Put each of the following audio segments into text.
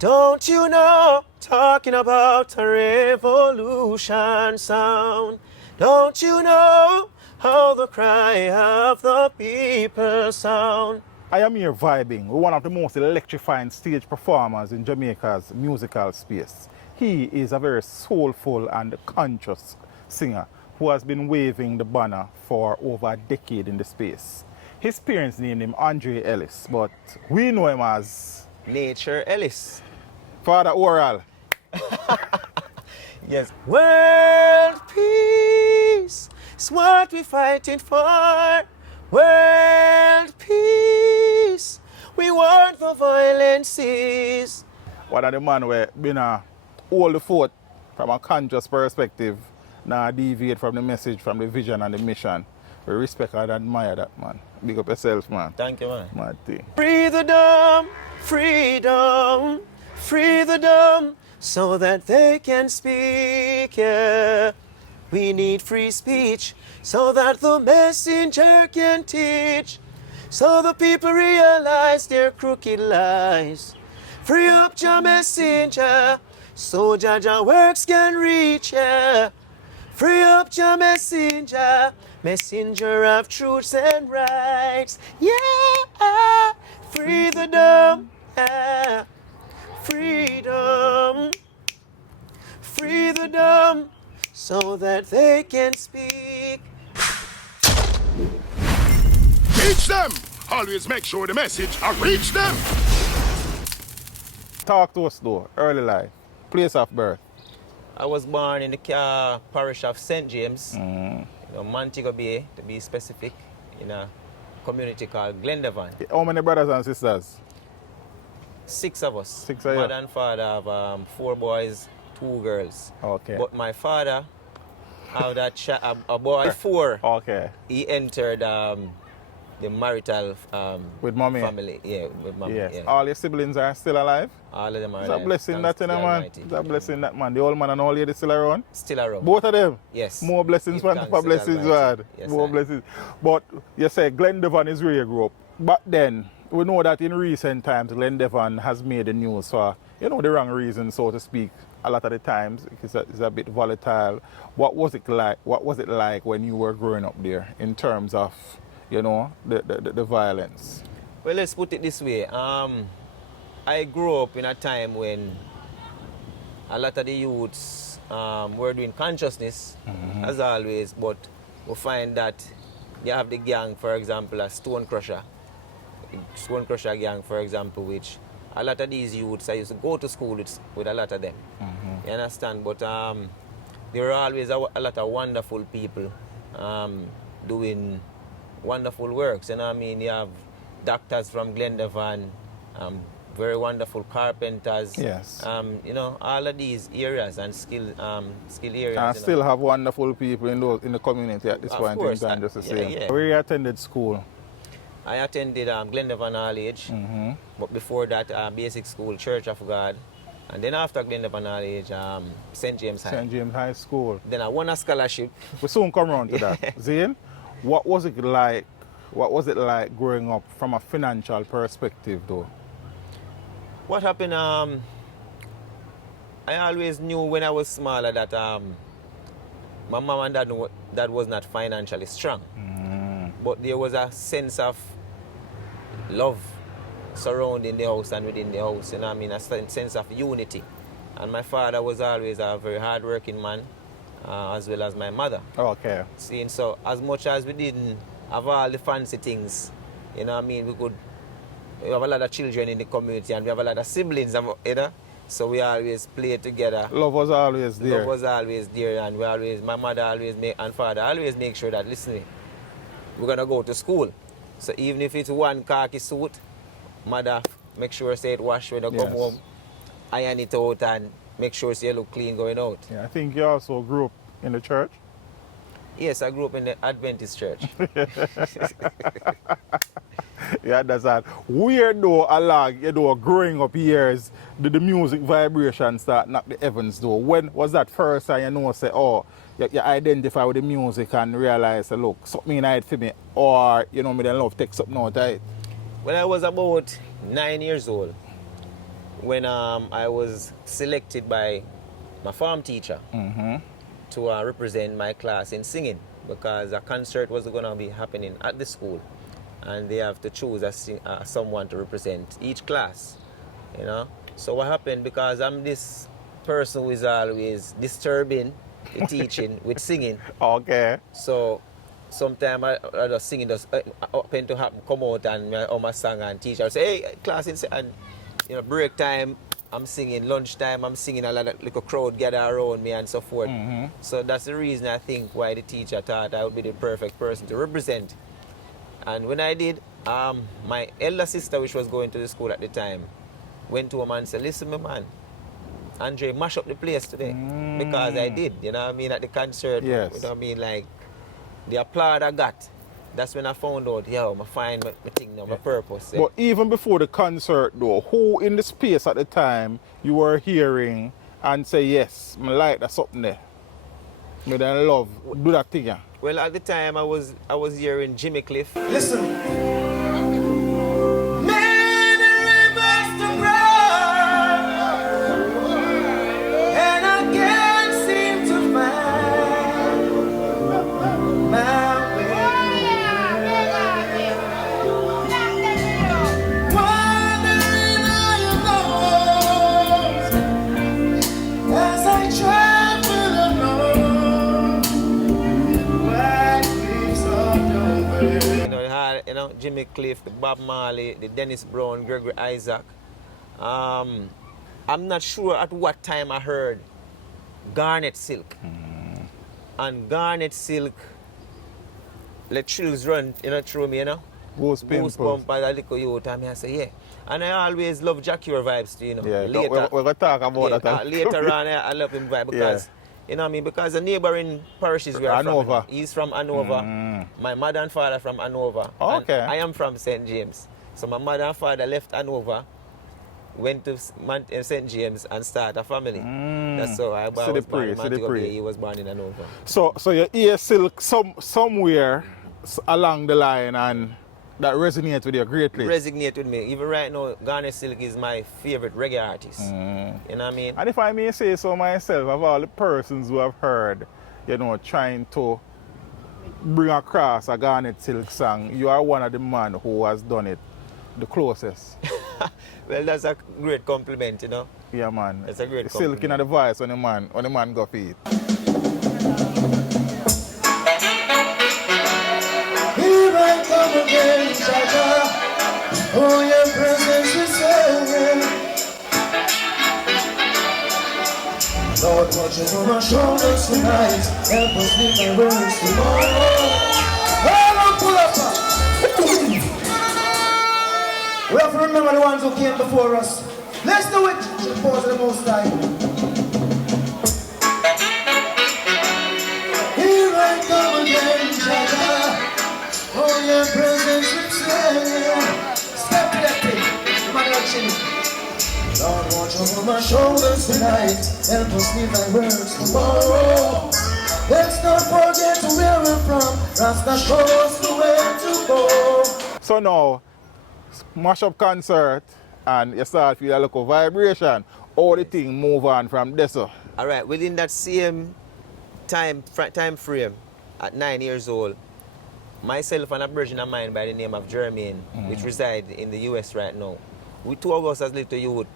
Don't you know, talking about a revolution sound. Don't you know how the cry of the people sound? I am here vibing with one of the most electrifying stage performers in Jamaica's musical space. He is a very soulful and conscious singer who has been waving the banner for over a decade in the space. His parents named him Andre Ellis, but we know him as Nature Ellis. Father Oral. Yes. World peace is what we're fighting for. World peace. We want the violence cease. One of the man where been a hold the fort from a conscious perspective, now deviate from the message, from the vision and the mission. We respect and admire that, man. Big up yourself, man. Thank you, man. Mad thing. Free the dumb, freedom, free the dumb, so that they can speak, yeah. We need free speech, so that the messenger can teach, so the people realize their crooked lies. Free up your messenger, so Jaja works can reach, yeah. Free up your messenger, messenger of truths and rights, yeah. Free the dumb, yeah. Freedom, free the dumb, so that they can speak. Teach them! Always make sure the message reach them! Talk to us though, early life, place of birth. I was born in the parish of St. James, Montego Bay, to be specific, in a community called Glendevan. How many brothers and sisters? 6 of us. 6 of you? Mother and father have 4 boys, 2 girls. Okay. But my father had a boy 4. Okay. He entered the marital With mommy? family. Yeah, with mommy. Yes. Yeah. All your siblings are still alive? All of them are It's a alive. blessing Thanks that, to the man. Almighty. It's a blessing that, man. The old man and old lady still around? Still around. Both of them? Yes. More blessings, Give one thanks for to the blessings, Almighty. man. Yes, More sir. blessings. But you say Glendevan is where you grew up. But then, we know that in recent times, Glendevan has made the news for, the wrong reason, so to speak. A lot of the times, it's a bit volatile. What was it like? What was it like when you were growing up there in terms of, the violence? Well, let's put it this way. I grew up in a time when a lot of the youths were doing consciousness, as always, but we find that you have the gang, for example, a Stone Crusher gang, for example, which a lot of these youths, I used to go to school with a lot of them. You understand? But there were always a lot of wonderful people doing wonderful works. You know what I mean? You have doctors from Glendevan, very wonderful carpenters. Yes. All of these areas and skill areas. And still have wonderful people in the community at this point in time, just to say. Yeah. Where you attended school? I attended Glendevan All Age, but before that, basic school, Church of God. And then after Glendevan All Age, St. James High. St. James High School. Then I won a scholarship. We soon come around to that. Zane, what was it like? What was it like growing up from a financial perspective, though? What happened? I always knew when I was smaller that my mom and dad was not financially strong, but there was a sense of love surrounding the house and within the house. You know what I mean? A sense of unity. And my father was always a very hard-working man, as well as my mother. Okay. See, and so as much as we didn't have all the fancy things, you know what I mean, we have a lot of children in the community and we have a lot of siblings, so we always play together. Love was always there. Love was always there, and my mother and father always make sure that, listen, we're gonna go to school. So even if it's one khaki suit, mother make sure say it wash when you come home, iron it out and make sure you look clean going out. Yeah, I think you also grew up in the church. Yes, I grew up in the Adventist church. Yeah, that's that. Weird though, along, growing up years, did the music vibration start knock the heavens though? When was that first time you identify with the music and realize, look, something in it for me, or, me then love take something out of it? When I was about 9 years old, when I was selected by my form teacher to represent my class in singing, because a concert was going to be happening at the school, and they have to choose someone to represent each class, you know. So what happened, because I'm this person who is always disturbing the teaching with singing. Okay. So sometimes I just singing just happen to happen, come out and my song, and teacher will say, hey, class, and you know, break time I'm singing, lunchtime I'm singing, a lot of little crowd gather around me and so forth. So that's the reason I think why the teacher thought I would be the perfect person to represent. And when I did, my elder sister, which was going to the school at the time, went to him and said, listen, my man, Andre, mash up the place today. Because I did, you know what I mean, at the concert. Yes. You know what I mean, like, the applaud I got, that's when I found out, yo, I find my thing now, my purpose. But even before the concert though, who in the space at the time you were hearing and say, yes, I like that something there? Me then love, do that thing. Yeah. Well, at the time I was hearing Jimmy Cliff. Listen. Many rivers to cross, and I can't seem to find my way. Wandering all your goes as I travel alone. What keeps on your way? You know, Jimmy Cliff, the Bob Marley, the Dennis Brown, Gregory Isaac. I'm not sure at what time I heard Garnet Silk. And Garnet Silk let chills run, you know, through me, you know. Goosebumps as a little youth, and I say, yeah. And I always love Jack Cure vibes too, you know. Yeah, we're going to talk about that. Later on, I love him vibe because, you know what I mean, because the neighboring parishes were Hanover. from. He's from Hanover. My mother and father from Hanover. Okay. And I am from St. James. So my mother and father left Hanover, went to St. James and started a family. That's so I was born in Montego Bay. He was born in Hanover. So you hear Silk somewhere along the line and that resonates with you greatly. Resonate with me. Even right now, Garnet Silk is my favorite reggae artist. You know what I mean? And if I may say so myself, of all the persons who have heard, you know, trying to bring across a Garnet Silk song, you are one of the men who has done it the closest. Well, that's a great compliment, you know. Yeah, man. That's a great Silk in the voice when the man go feed. Here I come again, Jaja. Oh, your presence is here. Lord, watch over my shoulders tonight. Help us live my words tomorrow. Hold on, pull up. We have to remember the ones who came before us. Let's do it. Pause the most time. Here I come again, Jaja. Oh, your presence is here. Step to that thing. Come on, Chimney. Lord, watch over my shoulders tonight. Help us leave my words tomorrow. Let's not forget where we're from. Rasta show us the way to go. So now, mash up concert and you start feel a little vibration. All the thing move on from there. So. All right, within that same time frame, at 9 years old, myself and a virgin of mine by the name of Jermaine, which reside in the US right now, we two of us as little youth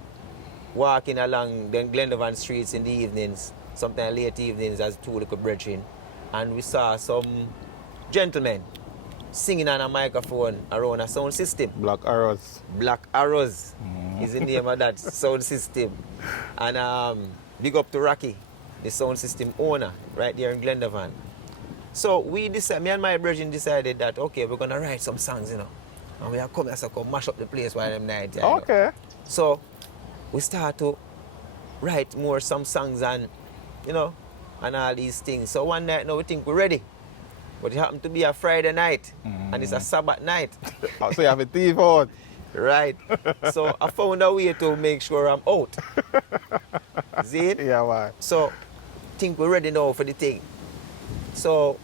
walking along the Glendovan streets in the evenings, sometimes late evenings as two little brethren, and we saw some gentlemen singing on a microphone around a sound system. Black Arrows. Black Arrows is the name of that sound system. And big up to Rocky, the sound system owner, right there in Glendovan. So me and my brethren decided that, okay, we're going to write some songs, you know. And we are coming to come mash up the place while them night. Okay. So we start to write some songs and, you know, and all these things. So one night now we think we're ready. But it happened to be a Friday night, and it's a Sabbath night. So you have a thief out. Right. So I found a way to make sure I'm out. See it? Yeah, man. So think we're ready now for the thing. So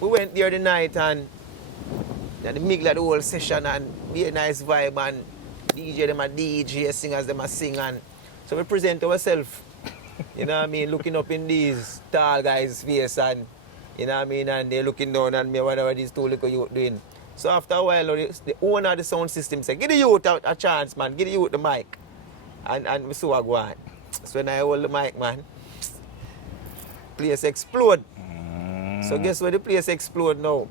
we went there the night and the middle of the whole session and be a nice vibe and DJ, them a DJ, singers, them a sing. And so we present ourselves, you know what I mean, looking up in these tall guys' face and, you know what I mean, and they're looking down at me, whatever these two little youth doing. So after a while, the owner of the sound system said, give the youth a chance, man, give the youth the mic. And we saw what go on. So when I hold the mic, man, place explode. So guess where the place explode now?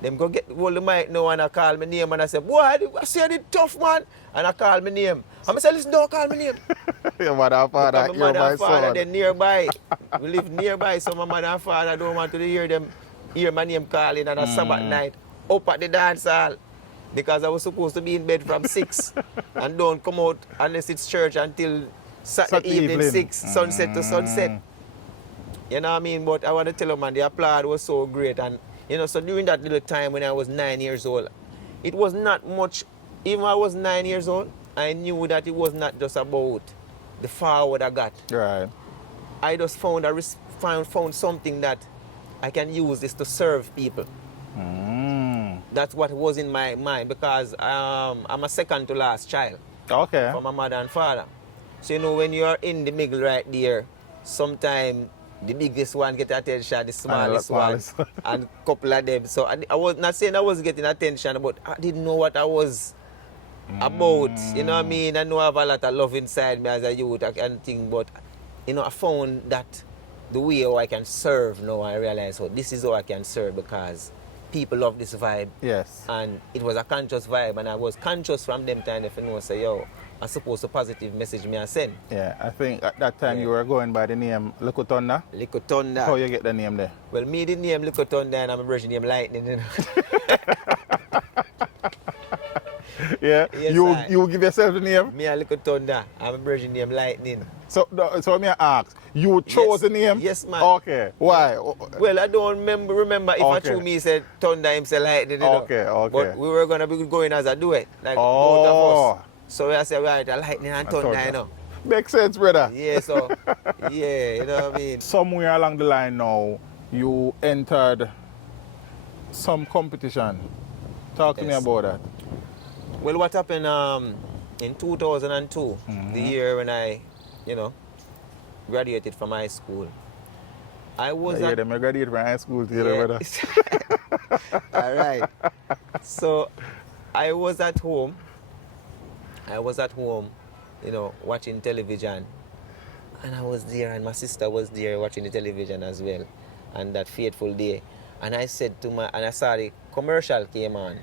Them go hold the mic now and I call my name and I say, boy, I see you did tough, man. And I call my name. And I say, listen, don't call my name. Your mother and father, because my mother and father, son. they're nearby. We live nearby, so my mother and father don't want to hear my name calling on a Sabbath night up at the dance hall. Because I was supposed to be in bed from 6 and don't come out unless it's church until Saturday evening 6, sunset to sunset. You know what I mean? But I want to tell you, man, the applaud was so great. And, you know, so during that little time when I was 9 years old, it was not much. Even when I was 9 years old, I knew that it was not just about the forward I got. Right. I just found something that I can use this to serve people. That's what was in my mind because I'm a second to last child. Okay. From my mother and father. So, you know, when you're in the middle right there, sometimes the biggest one get attention, the smallest one, and a couple of them. So I was not saying I was getting attention, but I didn't know what I was about. You know what I mean? I know I have a lot of love inside me as a youth and thing, but, you know, I found that the way how I can serve now, I realized, oh, this is how I can serve because people love this vibe. Yes. And it was a conscious vibe, and I was conscious from them time if you know, say, yo, I suppose a positive message me I send. Yeah, I think at that time you were going by the name Little Thunder. Little Thunder. How you get the name there? Well, me the name Little Thunder and I'm a version name Lightning. You know? Yeah, Yes, you give yourself the name? Me a Little Thunder. I'm a version name Lightning. So me ask, you chose the name? Yes, man. Okay, why? Well, I don't remember if I told me said Thunder him say Lightning. You know? Okay. But we were going to be going as a duet, like both of us. So I said, right, Lightning and Thunder, you know. Makes sense, brother. Yeah, so, yeah, you know what I mean? Somewhere along the line now, you entered some competition. Talk to me about that. Well, what happened in 2002, the year when I, you know, graduated from high school. I was I graduated from high school together, brother. All right. So I was at home, you know, watching television. And I was there, and my sister was there watching the television as well. And that fateful day. And I said and I saw the commercial came on.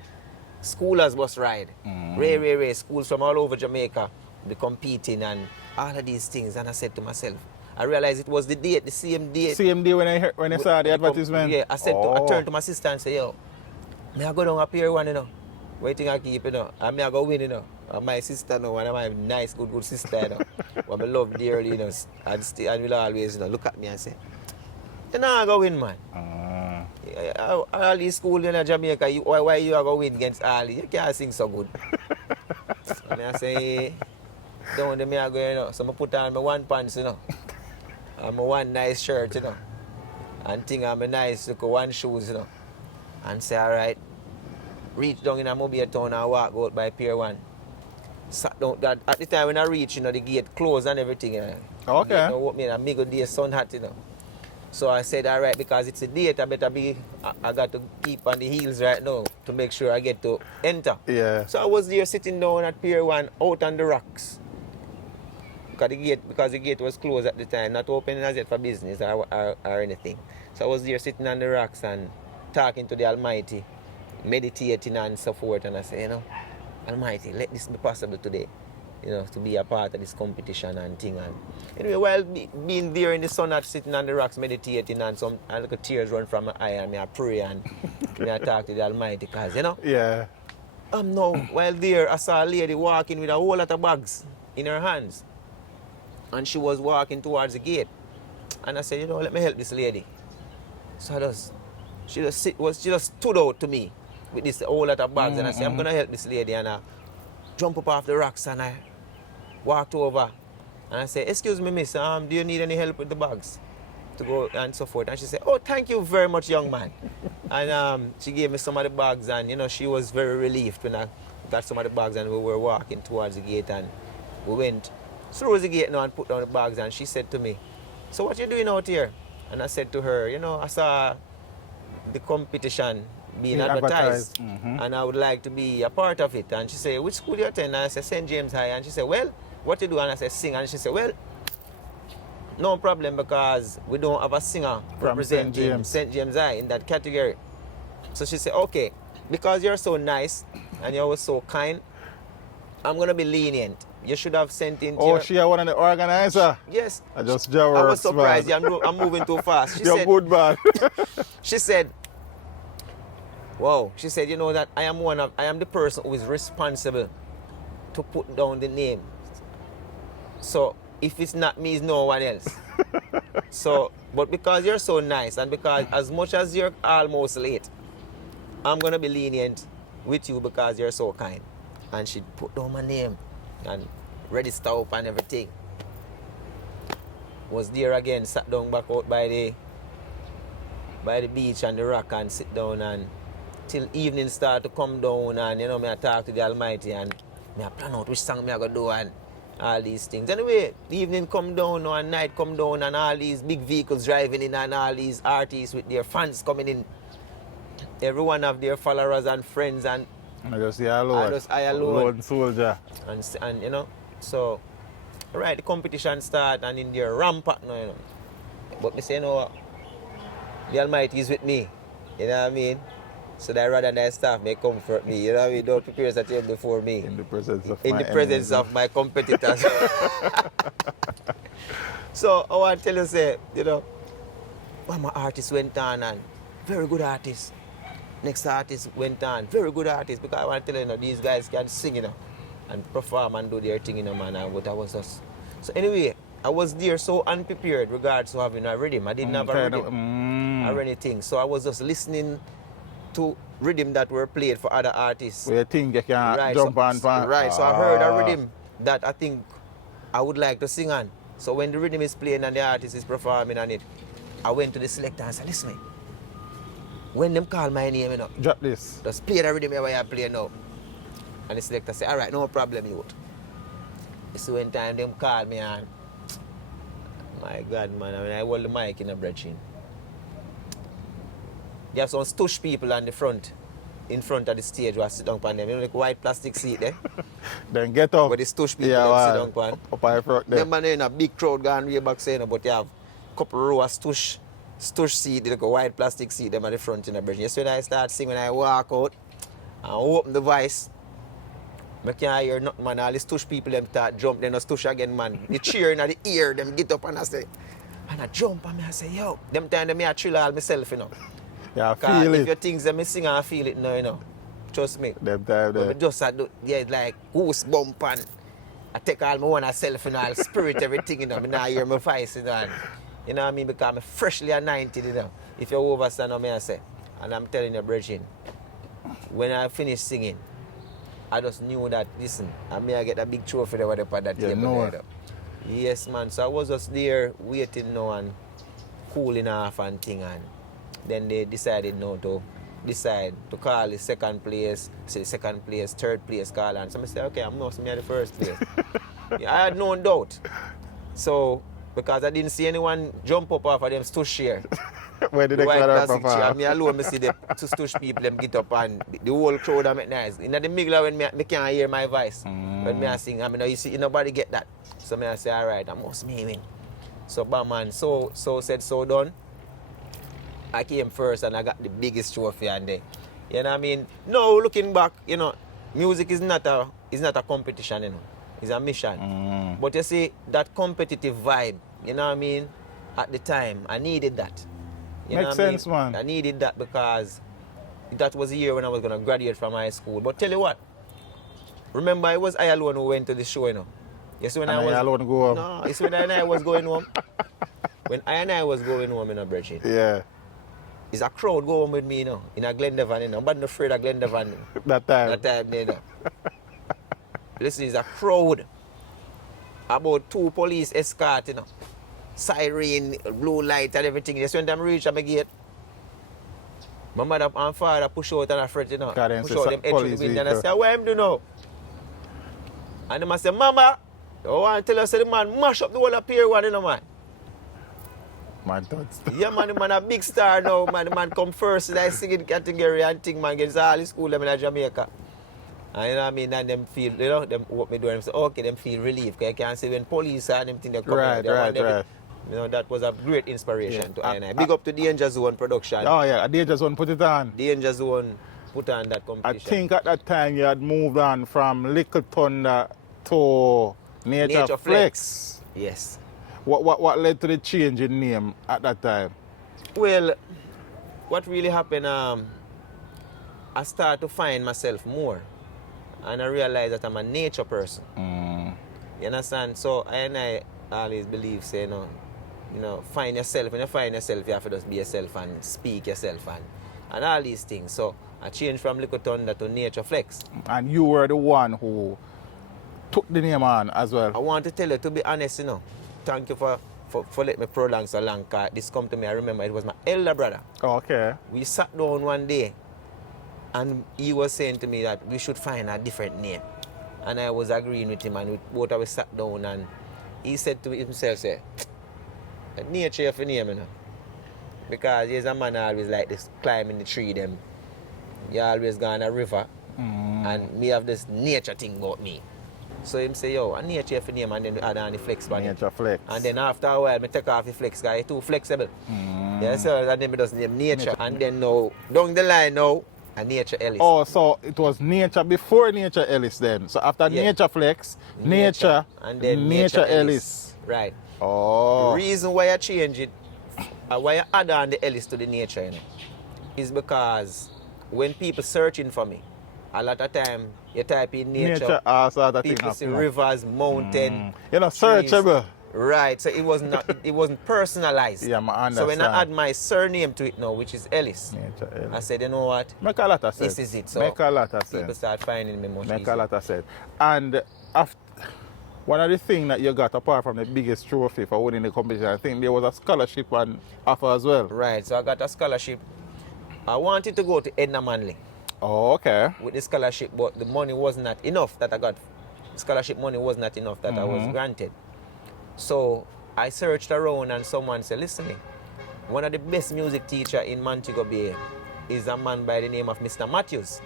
Schoolers bus ride. Ray. Schools from all over Jamaica be competing and all of these things. And I said to myself, I realized it was the date, the same date. Same day when I saw the advertisement? Yeah, I turned to my sister and said, yo, may I go down up here one, you know. Waiting I keep, you know. And may I go win, you know. And my sister, you know, one of my nice, good sister, you know. What I love dearly, you know. And will always, you know, look at me and say, you know, I go win, man. All these schools in Jamaica, why you are going to win against Ali? You can't sing so good. And I say, down there, I go, you know. So I put on my one pants, you know. And my one nice shirt, you know. And thing on my nice look one shoes, you know. And say, all right, reach down in a mobile town and walk out by Pier 1. Sat down, at the time when I reach, you know, the gate closed and everything, you know. Okay. You know, what me, a big day sun hot, you know. So I said, all right, because it's a date, I got to keep on the heels right now to make sure I get to enter. Yeah. So I was there sitting down at Pier 1 out on the rocks. Because the gate was closed at the time, not open as yet for business or anything. So I was there sitting on the rocks and talking to the Almighty, meditating and so forth. And I said, you know, Almighty, let this be possible today. You know, to be a part of this competition and thing. And anyway, while being there in the sun, sitting on the rocks, meditating, and little tears run from my eye, and I pray and I talk to the Almighty, because, you know. Yeah. Now, while there, I saw a lady walking with a whole lot of bags in her hands. And she was walking towards the gate. And I said, you know, let me help this lady. So she just stood out to me with this whole lot of bags. And I said, I'm going to help this lady. And I jump up off the rocks and I walked over. And I said, excuse me, miss, do you need any help with the bags? To go and so forth. And she said, oh, thank you very much, young man. And she gave me some of the bags. And, you know, she was very relieved when got some of the bags and we were walking towards the gate and we went through the gate now and put down the bags and she said to me, so what you doing out here? And I said to her, you know, I saw the competition being advertised and I would like to be a part of it. And she said, which school you attend? And I said, St. James High. And she said, well, what you do? And I said, sing. And she said, well, no problem because we don't have a singer represent St. James High in that category. So she said, okay, because you're so nice and you're always so kind, I'm going to be lenient. You should have sent in. Oh, she one of the organizer? Yes. I just I was surprised. Yeah, I'm moving too fast. You're good, man. She said, wow. She said, you know that I am the person who is responsible to put down the name. So if it's not me, it's no one else. So, but because you're so nice and because as much as you're almost late, I'm going to be lenient with you because you're so kind. And she put down my name and register up and everything. Was there again, sat down back out by the beach and the rock and sit down and till evening start to come down and you know me I talk to the Almighty and me I plan out which song me I go do and all these things. Anyway, the evening come down now and night come down and all these big vehicles driving in and all these artists with their fans coming in. Everyone have their followers and friends and I just say alone. I alone. Lone soldier. And you know, so right, the competition start and in there rampant now, you know. But me say, you know what? The Almighty is with me. You know what I mean? So that rather than staff may comfort me. You know what I mean? Don't prepare a table before me. In the presence of in the presence of my competitors. So I want to tell you, say, you know, one of my artists went on and very good artist. Next artist went on, very good artist, because I want to tell you, these guys can sing, and perform and do their thing, man, and what I was just. So anyway, I was there so unprepared regards to having a rhythm. I didn't have a rhythm or anything. So I was just listening to rhythm that were played for other artists. Where you think you can jump on. Right, so I heard a rhythm that I think I would like to sing on. So when the rhythm is playing and the artist is performing on it, I went to the selector and said, listen, when them call my name, drop this. Just play the rhythm where I play now. And the selector said, all right, no problem, youth. So when time them call me and my God, man, I mean, I hold the mic in a brethren. You have some stush people on the front, in front of the stage who sit down on them. You know, like white plastic seat there. Then get up. Where the stush people sit down on. Up on the front there. Them man in a big crowd gone way back saying, but you have a couple row of stush seat, like a white plastic seat, them at the front in the bridge. Yes, when I start singing, when I walk out and open the voice, I can't hear nothing, man. All the stush people, them start jump, then I stush again, man. The cheer in the ear, them get up and I say, and I jump and I say, yo, them time them I chill all myself, Yeah, I feel it. If your things them sing, I feel it now, Trust me. Them time there. Just like goosebump and I take all my one self, I'll spirit everything, I now hear my voice, and you know what I mean? Because I'm freshly anointed, If you overstand what I say. And I'm telling you, brethren, when I finished singing, I just knew that, listen, I may get a big trophy there for that table there. Yes, man. So I was just there waiting now and cooling off and thing. And then they decided now to call the second place, say the second place, third place call. And so I said, okay, I must be at the first place. Yeah, I had no doubt. So, because I didn't see anyone jump up off of them stush here. Where did the they white plastic perform? chair, me alone, me see the two stush people them get up and the whole crowd make nice. In the middle when me can't hear my voice. When me I sing, I mean, you see, nobody get that. So me I say, all right, I must me win. So bam man, so said, so done. I came first and I got the biggest trophy and there. You know what I mean? No, looking back, music is not a competition, It's a mission. But you see, that competitive vibe, you know what I mean? At the time, I needed that. Makes sense, man. I needed that because that was the year when I was going to graduate from high school. But tell you what, remember, it was I alone who went to the show, Yes, when I was alone go home. No, it's when I was going home. When I was going home in a bridge. Yeah. It's a crowd go home with me, in a Glendevon, I'm not afraid of Glendevon. That time, Listen, it's a crowd. About 2 police escort, Siren, blue light and everything. Just when them reach at my gate, My mother and father push out and a fret, you know. Because Push them out say them head through the police window and I vehicle. say, what am do now? And them I say, Mama, I want to tell you, say the man mash up the whole of Pier 1, you know, man. Man, that's Yeah, man, the man a big star now, man. The man come first in that singing category and thing, man, against all the school them in Jamaica. And you know what I mean? And them feel, you know, them what me do and say, okay, them feel relief. Because you can see when police and them think they come Right, out, they right, want them to- right. You know, that was a great inspiration Yeah. to I. Big up to Danger Zone production. Oh, yeah, they just want to put it on. Danger Zone put on that I competition. think at that time you had moved on from Little Thunder to Nature, Nature Flex. Yes. What led to the change in name at that time? Well, what really happened, I started to find myself more. And I realized that I'm a nature person. You understand? So I always believe, say, you know, find yourself. When you find yourself, you have to just be yourself and speak yourself and all these things. So I changed from Little Thunder to Nature Flex. And you were the one who took the name on as I well. want to tell you, to be honest, you know, thank you for letting me prolong so long. 'Cause this come to me, I remember it was my elder brother. Okay. We sat down one day and he was saying to me that we should find a different name. And I was agreeing with him and we both of us sat down and he said to himself, say, nature for name, you know. Because there's a man always like this climbing the tree them. You always go on a river and me have this nature thing about me. So him say, yo, a nature for name and then add on the flex on it. Nature Flex. And then after a while, I take off the flex guy, too flexible. Yeah, so and then I just name nature. And then now, down the line now, a Nature Ellis. Oh, so it was Nature before Nature Ellis then. So after Yeah. Nature Flex, Nature, and then Nature Ellis. Right. Oh. The reason why I change it, why I add on the Ellis to the nature, you know, is because when people searching for me, a lot of time you type in nature, sort of thing people see happen. rivers, mountain, You know, trees. searchable. Right, so it was not, it wasn't personalized. Yeah, I So when I understand. add my surname to it now, which is Ellis, Nature I Ellis. said, you know what, Make a lot of sense. this is it. So Make a lot of people sense. start finding me much Make easier. a lot of sense. And after, one of the things that you got apart from the biggest trophy for winning the competition, I think there was a scholarship on offer as well. Right, so I got a scholarship. I wanted to go to Edna Manley Oh, okay. with the scholarship, but the money was not enough that I got. Scholarship money was not enough that I was granted. So I searched around and someone said, listen, one of the best music teacher in Montego Bay is a man by the name of Mr. Matthews.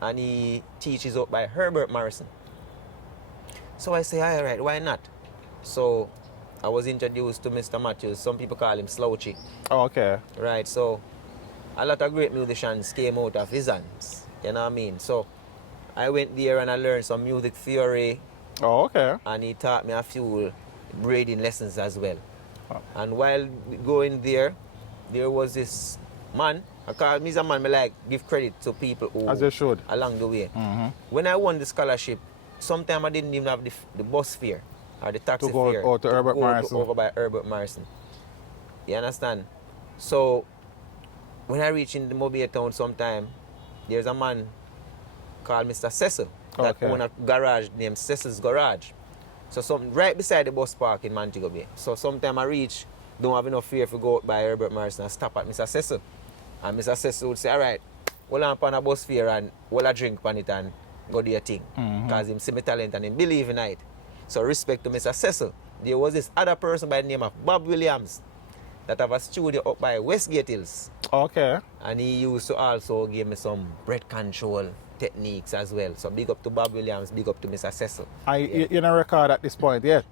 And he teaches up by Herbert Morrison. So I say, all right, why not? So I was introduced to Mr. Matthews. Some people call him Slouchy. Oh, okay. Right, so a lot of great musicians came out of his hands. You know what I mean? So I went there and I learned some music theory, Oh, okay. and he taught me a few braiding lessons as well. And while going there, there was this man. He's a man I like give credit to people who As you should. along the way. When I won the scholarship, sometimes I didn't even have the bus fare or the taxi To go fare out to Herbert Morrison. over by Herbert Morrison. You understand? So when I reach in the Mobile town sometime, there's a man called Mr. Cecil that Okay. own a garage named Cecil's Garage. So right beside the bus park in Montego Bay. So sometime I reach, don't have enough fare to go out by Herbert Morrison and stop at Mr. Cecil. And Mr. Cecil would say, all right, hold on upon a bus fare and hold a drink on it and go do your thing. Because him see my talent and him believe in it. So respect to Mr. Cecil. There was this other person by the name of Bob Williams that have a studio up by Westgate Hills. Okay. And he used to also give me some breath control techniques as well. So big up to Bob Williams, big up to Mr. Cecil. You don't record at this point yet?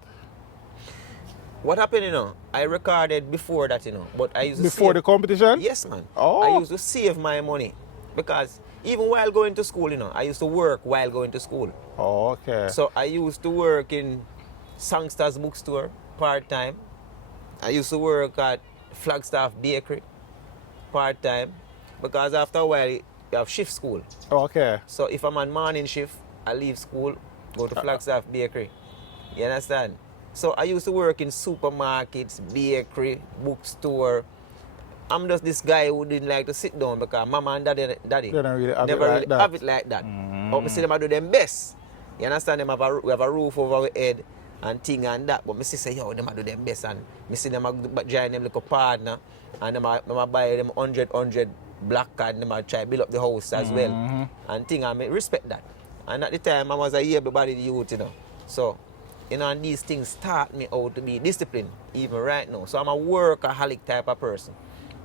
What happened, you know, I recorded before that, you know, but I used to Before save- the competition? Yes, man. Oh. I used to save my money because even while going to school, you know, I used to work while going to school. Oh, okay. So I used to work in Songsters Bookstore part-time. I used to work at Flagstaff Bakery part-time because after a while, you have shift school. Okay. So if I'm on morning shift, I leave school, go to Flagstaff Bakery. You understand? So I used to work in supermarkets, bakery, bookstore. I'm just this guy who didn't like to sit down because mama and daddy They don't really have never it like really that. have it like that. But me see them I do them best. You understand? We have a roof over our head and thing and that. But I say, yo, them a do them best. And I see them a join them like a partner. And them a buy them 100 black card. And them a try build up the house as well. And thing, I respect that. And at the time, I was a able-bodied youth, you know. So, you know, and these things taught me how to be disciplined, even right now. So I'm a workaholic type of person.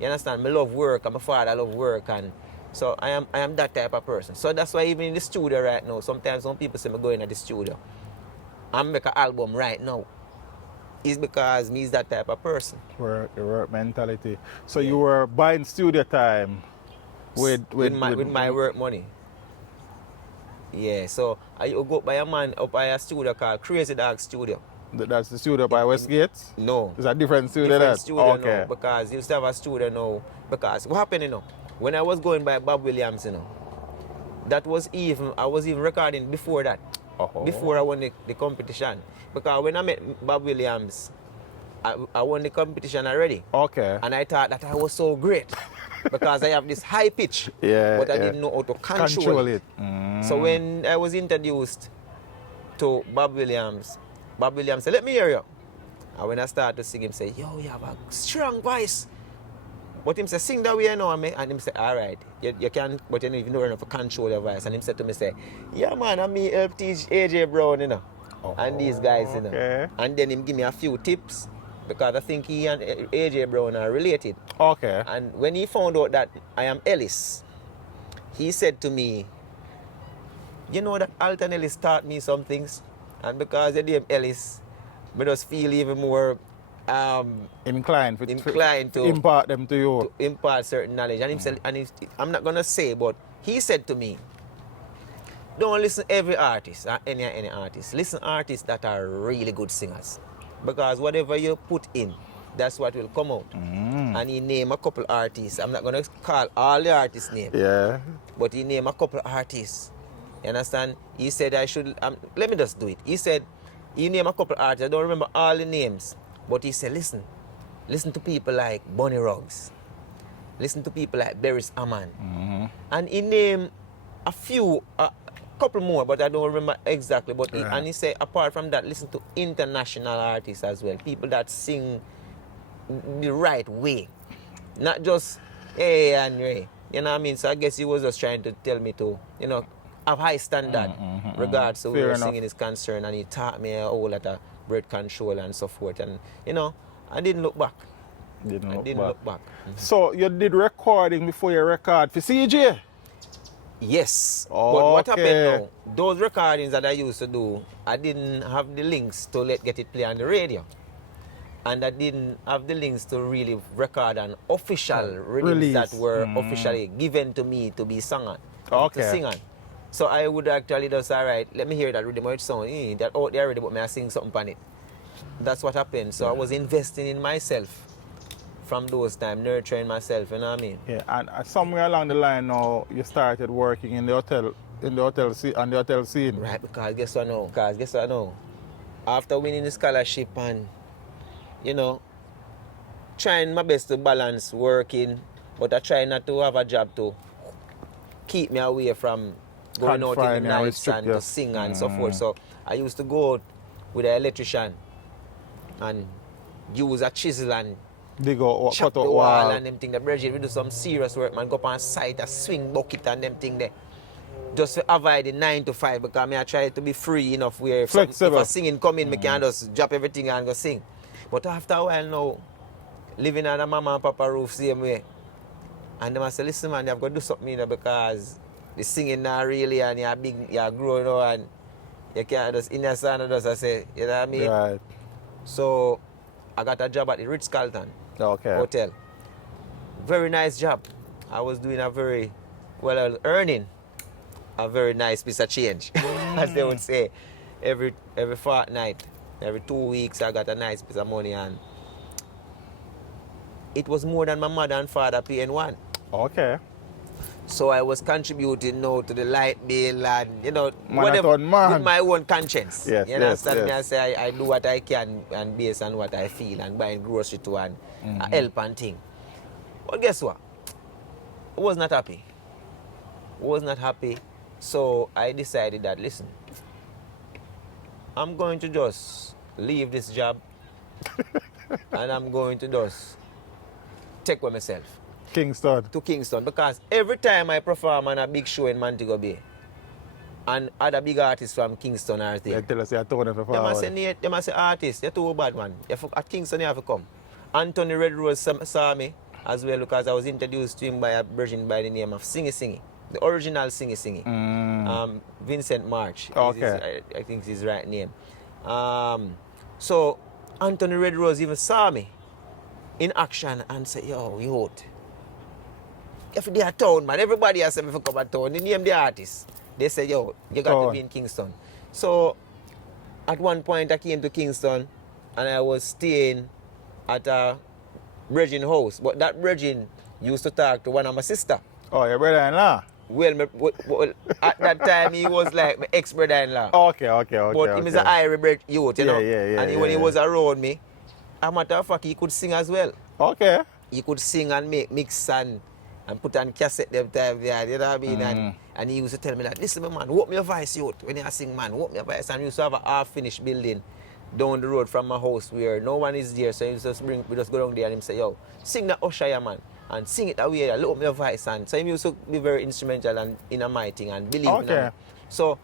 You understand? I love work, and my father love work, and so I am that type of person. So that's why even in the studio right now, sometimes when people say me go in at the studio and make an album right now, it's because me is that type of person. Work mentality. So you were buying studio time with my work money. Yeah, so I go by a man up by a studio called Crazy Dog Studio. That's the studio by Westgate? No. It's a different studio Different studio okay. now, because you used to have a studio now. Because what happened, you know, when I was going by Bob Williams, you know, I was even recording before that. Before I won the competition. Because when I met Bob Williams, I won the competition already. Okay. And I thought that I was so great. Because I have this high pitch, but I didn't know how to control it. So when I was introduced to Bob Williams said, let me hear you. And when I started to sing, him say, yo, you have a strong voice. But him say, sing that way, you know, and him say, all right, you can, but you don't know enough to control your voice. And him said to me, say, yeah, man, I me help teach AJ Brown, you know, and these guys, you know. And then him give me a few tips, because I think he and AJ Brown are related. Okay. And when he found out that I am Ellis, he said to me, you know that Alton Ellis taught me some things, and because the name Ellis, I just feel even more inclined to impart them to you. To impart certain knowledge. And, I'm not going to say, but he said to me, don't listen to every artist or any artist. Listen to artists that are really good singers. Because whatever you put in, that's what will come out. And he named a couple artists. I'm not going to call all the artists' names. Yeah. But he named a couple artists. You understand? He said I should, let me just do it. He said, he named a couple artists. I don't remember all the names. But he said, listen to people like Bonnie Ruggs. Listen to people like Beres Hammond. And he named a few, couple more, but I don't remember exactly. But and he said, apart from that, listen to international artists as well. People that sing the right way. Not just, hey and Ray. You know what I mean? So I guess he was just trying to tell me to, you know, have high standard regards to where singing is concerned. And he taught me a whole lot of breath control and so forth. And, you know, I didn't look back. Didn't look back. So you did recording before you record for CJ? Yes. But what happened now, those recordings that I used to do, I didn't have the links to get it play on the radio. And I didn't have the links to really record an official release that were officially given to me to be sung on, to sing on. So I would actually just, all right, let me hear that rhythm, how it sound. That out there already, but may I sing something on it. That's what happened. So I was investing in myself from those times, nurturing myself, you know what I mean? Yeah, and somewhere along the line now, you started working in the hotel scene. Right, because guess what now? After winning the scholarship and, you know, trying my best to balance working, but I try not to have a job to keep me away from going out in the nights and to sing and so forth. So I used to go out with an electrician and use a chisel and dig out, chop the wall and them thing. The Bridget, we do some serious work, man. Go up on site, a swing bucket and them thing there. Just to avoid the 9 to 5, because I try to be free enough where if a singing come in, I can just drop everything and go sing. But after a while now, living on a mama and papa roof same way. And they must say, listen man, you have got to do something, you know, because the singing now really and you're big, you're growing now and you can't just in your son and just I say, you know what I mean? Right. So I got a job at the Ritz-Carlton Hotel. Very nice job. I was doing I was earning a very nice piece of change, as they would say. Every fortnight, every 2 weeks, I got a nice piece of money, and it was more than my mother and father paying one. Okay. So I was contributing now to the light bill and, you know, with my own conscience. Yes, you understand me? I say I do what I can and based on what I feel and buying grocery to and help and thing. But guess what? I was not happy. So I decided that, listen, I'm going to just leave this job and I'm going to just take with myself Kingston. to Kingston, because every time I perform on a big show in Montego Bay and other big artists from Kingston are there, They tell us you're turning for they must say, forward. Nate, they must say, artist, you're too bad, man. At Kingston, you have to come. Anthony Red Rose saw me as well, because I was introduced to him by a virgin by the name of Singy Singy, the original Singy Singy. Vincent March. Okay. I think is his right name. So Anthony Red Rose even saw me in action and said, yo, youth, if they are town, man, everybody has said if you come to town, they name the artist. They said, yo, you got to be in Kingston. So at one point I came to Kingston and I was staying at a virgin house, but that virgin used to talk to one of my sister. Oh, your brother-in-law? Well, at that time he was like my ex-brother-in-law. Okay. But he was an Irish youth, you know. Yeah, and when he was around me, as a matter of fact, he could sing as well. Okay. He could sing and mix and put on cassette them time there, you know what I mean? And he used to tell me that, listen, man, whoop me your voice, youth. When you sing, man, whoop me your voice. And we used to have a half-finished building down the road from my house where no one is there. So he used to we just go down there and him say, yo, sing that Usher, man. And sing it that way, look up your voice. And so he used to be very instrumental and in a my thing and believe in it. So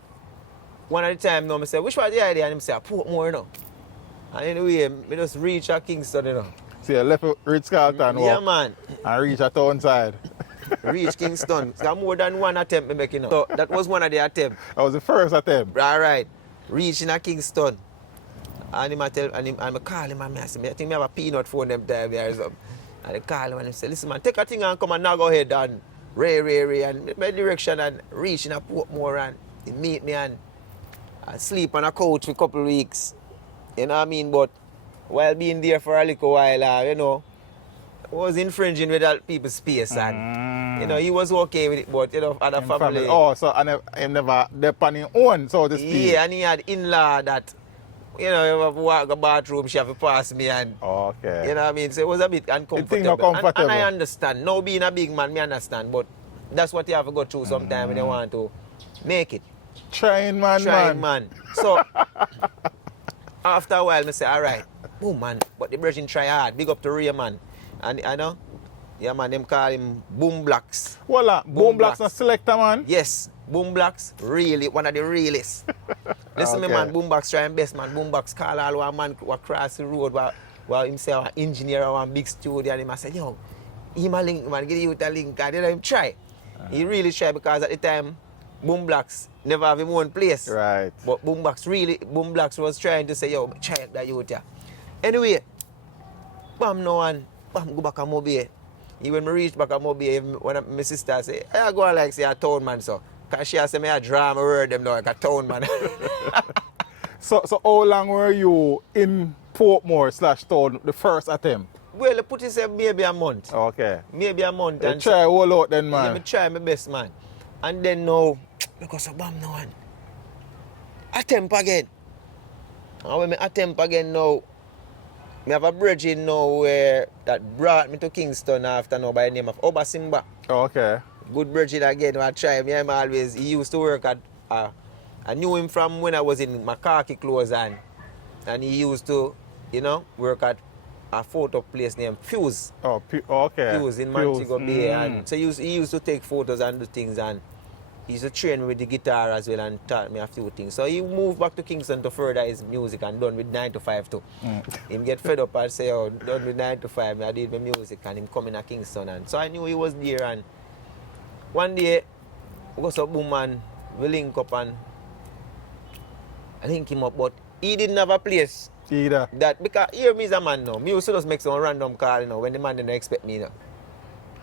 one at the time, I say, which was the idea? And he say, I put more, you know. And anyway, I just reach at Kingston, you know. So you left Ritz-Carlton Yeah, man. and reach a town side. Reach Kingston. So more than one attempt I make, you know. So that was one of the attempts. That was the first attempt. All right. Reaching at Kingston. And him I tell, and I call him and I say, I think I have a peanut phone them time there or something. And I call him and I say, listen man, take a thing and come and now go ahead and ray and my direction and reach in a Portmore and he meet me and I sleep on a couch for a couple of weeks. You know what I mean? But while being there for a little while, you know, I was infringing with other people's space and you know, he was okay with it, but you know, other family. Oh, so I never depend on his own, so to speak. Yeah, and he had in-law that, you know, you have to walk the bathroom, she have to pass me and, okay. you know what I mean? So it was a bit uncomfortable. And I understand. Now being a big man, me understand, but that's what you have to go through sometime when you want to make it. Trying man. So, after a while, I say, all right, boom, man, but the virgin try hard. Big up to Ray, man. And I know, yeah, man, them call him Boom Blacks. Voila, Boom Blacks a selector, man. Yes, Boom Blacks, really, one of the realest. Listen me, man, Boom Blacks trying best, man. Boom Blacks call all one man who cross the road while himself an engineer or one big studio, and him say, yo, him a link, man, give you a link, and then him try. He really try because at the time, Boom Blacks never have him own place. Right. But Boom Blacks was trying to say, yo, try that youth, yeah. Anyway, bam, no one, bam, go back to Montego Bay. When I reach back to Montego Bay, one of my sisters say, I go and like say a town man, so. Because she has to make a drama word them now, like a town man. So how long were you in Portmore / town, the first attempt? Well, I put it say maybe a month. Okay. Maybe a month. You And try all out then, man. Yeah, I try my best, man. And then now, because of bam, no one. Attempt again. And when I attempt again now, I have a bridging now where that brought me to Kingston after now by the name of Obasimba. Okay. Good bridging again. I try him always. He used to work at. I knew him from when I was in my khaki clothes and he used to, you know, work at a photo place named Fuse. Oh, okay. Fuse in Montego Bay. And so he used to take photos and do things and he used to train me with the guitar as well and taught me a few things. So he moved back to Kingston to further his music and done with 9 to 5 too. Him get fed up and say, oh, done with 9 to 5, I did my music and him coming to Kingston. And so I knew he was there and one day, we go to boom and we link up and I link him up, but he didn't have a place. Either. That because here me is a man now. Me used to just make some random call, you know, when the man didn't expect me, you know.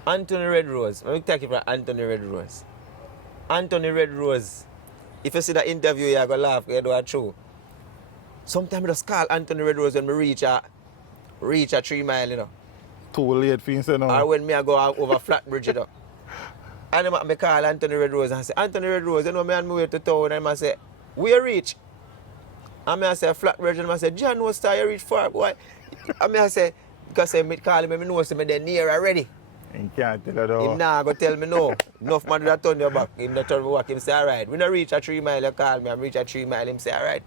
Anthony Red Rose. Let me take it from Anthony Red Rose. Anthony Red Rose. If you see that interview, you're gonna laugh, you do a true. Sometimes I just call Anthony Red Rose when we reach a 3 mile, you know. Too late for you, you know. Or when me I go over flat bridge, you know. And I call Anthony Red Rose and I say, Anthony Red Rose, you know, me and me way to town and I say, where reach? And I say, flat bridge, and I say, John, what's that you reach far, boy? And I say, because I call him, I know say, they're near already. He can't tell you though. Him nah go tell me no. Enough man that turn your back. Him that turn me back. Him say, all right. When I reach a 3 mile, you call me. I reach a 3 mile. Him say, all right.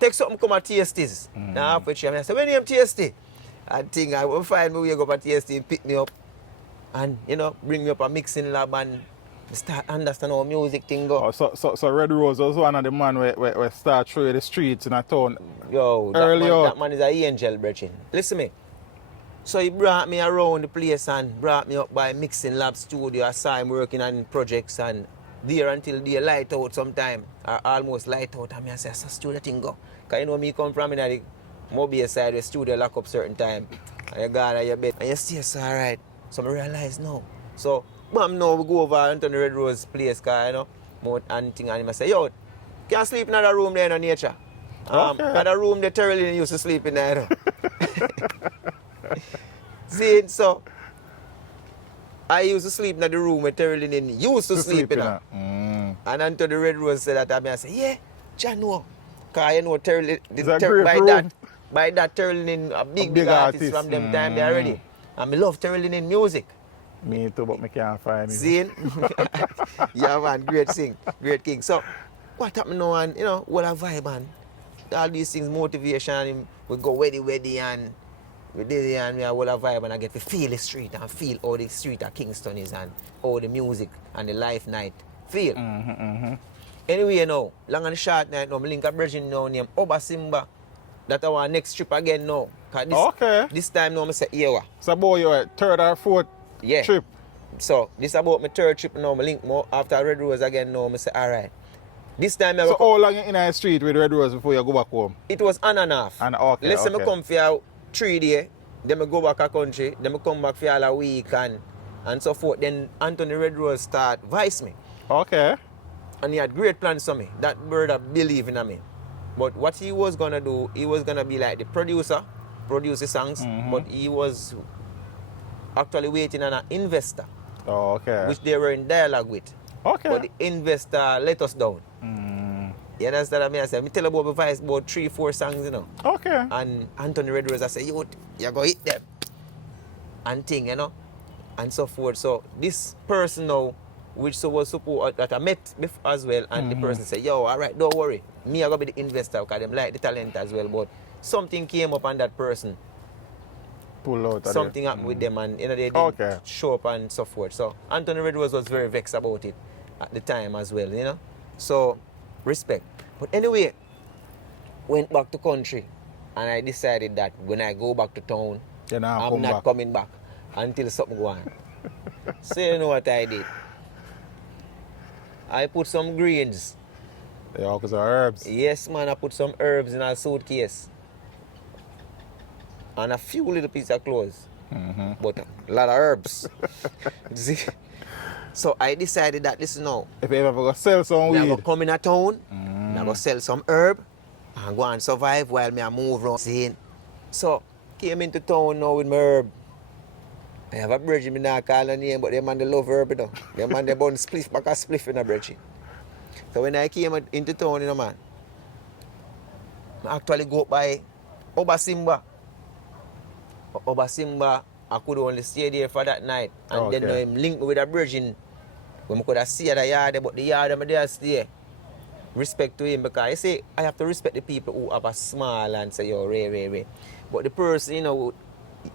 take something come at TSTs. Now halfway through, I say, when you have TST? I think I will find my way go to TST and pick me up. And, you know, bring me up a mixing lab and start understand how music thing go. Oh, so Red Rose was one of the man where start through the streets in a town. Yo, that man is an angel, brethren. Listen to me. So he brought me around the place and brought me up by mixing lab studio. I saw him working on projects and there until they light out sometime, or almost light out. And I say, so studio thing go. Because you know me come from in the Mobile side where studio lock up certain time. And you go on your bed and you stay so alright. So I realize now. So bam, now we go over into the Red Rose place, cause you know, more and thing, and I say, yo, can't sleep in another room there in nature. That room the Terrellin used to sleep in there. See, so I used to sleep in the room where Terrellin used to sleep in. And until the Red Rose said that, I say, yeah, John, no. Cause you know Terrellin, by that Terrellin a big artist from them time they already. And I love Terrellin music. Me too, but I can't find it. See? Yeah, man, great thing, great king. So, what happened now, and you know, what a vibe, and all these things, motivation, we go weddy, and we did it, and we have what a vibe, and I get to feel the street, and feel how the street of Kingston is, and all the music, and the life night, feel. Anyway, you know, long and short night, now, I link a brethren now named Obasimba. That's our next trip again now. This time now, I say, yeah. So, boy, your third or fourth trip? So, this about my third trip now. I link more after Red Rose again now. I say, all right. This time, so how long you in the street with Red Rose before you go back home? It was on and off. Let's say I come for 3 days, then I go back to country, then I come back for a week and so forth. Then Anthony Red Rose start vice me. Okay. And he had great plans for me. That brother believe in me. But what he was going to do, he was going to be like the producer, produce the songs, but he was actually waiting on an investor. Which they were in dialogue with. But the investor let us down. You understand what I mean? I said, I tell about my voice about 3-4 songs, you know. And Anthony Red Rose, I said, you go hit them. And thing, you know. And so forth. So this person now, which was support that I met before as well, and the person said, yo, all right, don't worry. Me, I going to be the investor because them like the talent as well. But something came up on that person. Pull out. Something happened with them, and you know, they didn't show up and so forth. So Anthony Red Rose was very vexed about it at the time as well, you know. So respect. But anyway, went back to country, and I decided that when I go back to town, I'm not coming back until something go on. So you know what I did? I put some greens. Yeah, because of herbs. Yes, man, I put some herbs in a suitcase. And a few little pieces of clothes. But a lot of herbs. See? So I decided that, listen now. If you ever go sell some weed. I'm going to come in a town, I'm going to sell some herb, and go and survive while I move around. See? So, came into town now with my herb. I have a bridge, I don't call her name, but them man they love herb, you know. Them man they burn spliff, back a spliff in a bridge. So when I came into town, you know, man, I actually go by Obasimba. Obasimba, I could only stay there for that night. And then him link me with a virgin. When I could have seen the yard, but the yard I'm there stay. Respect to him, because I say I have to respect the people who have a small and say, yo, Ray. But the person, you know,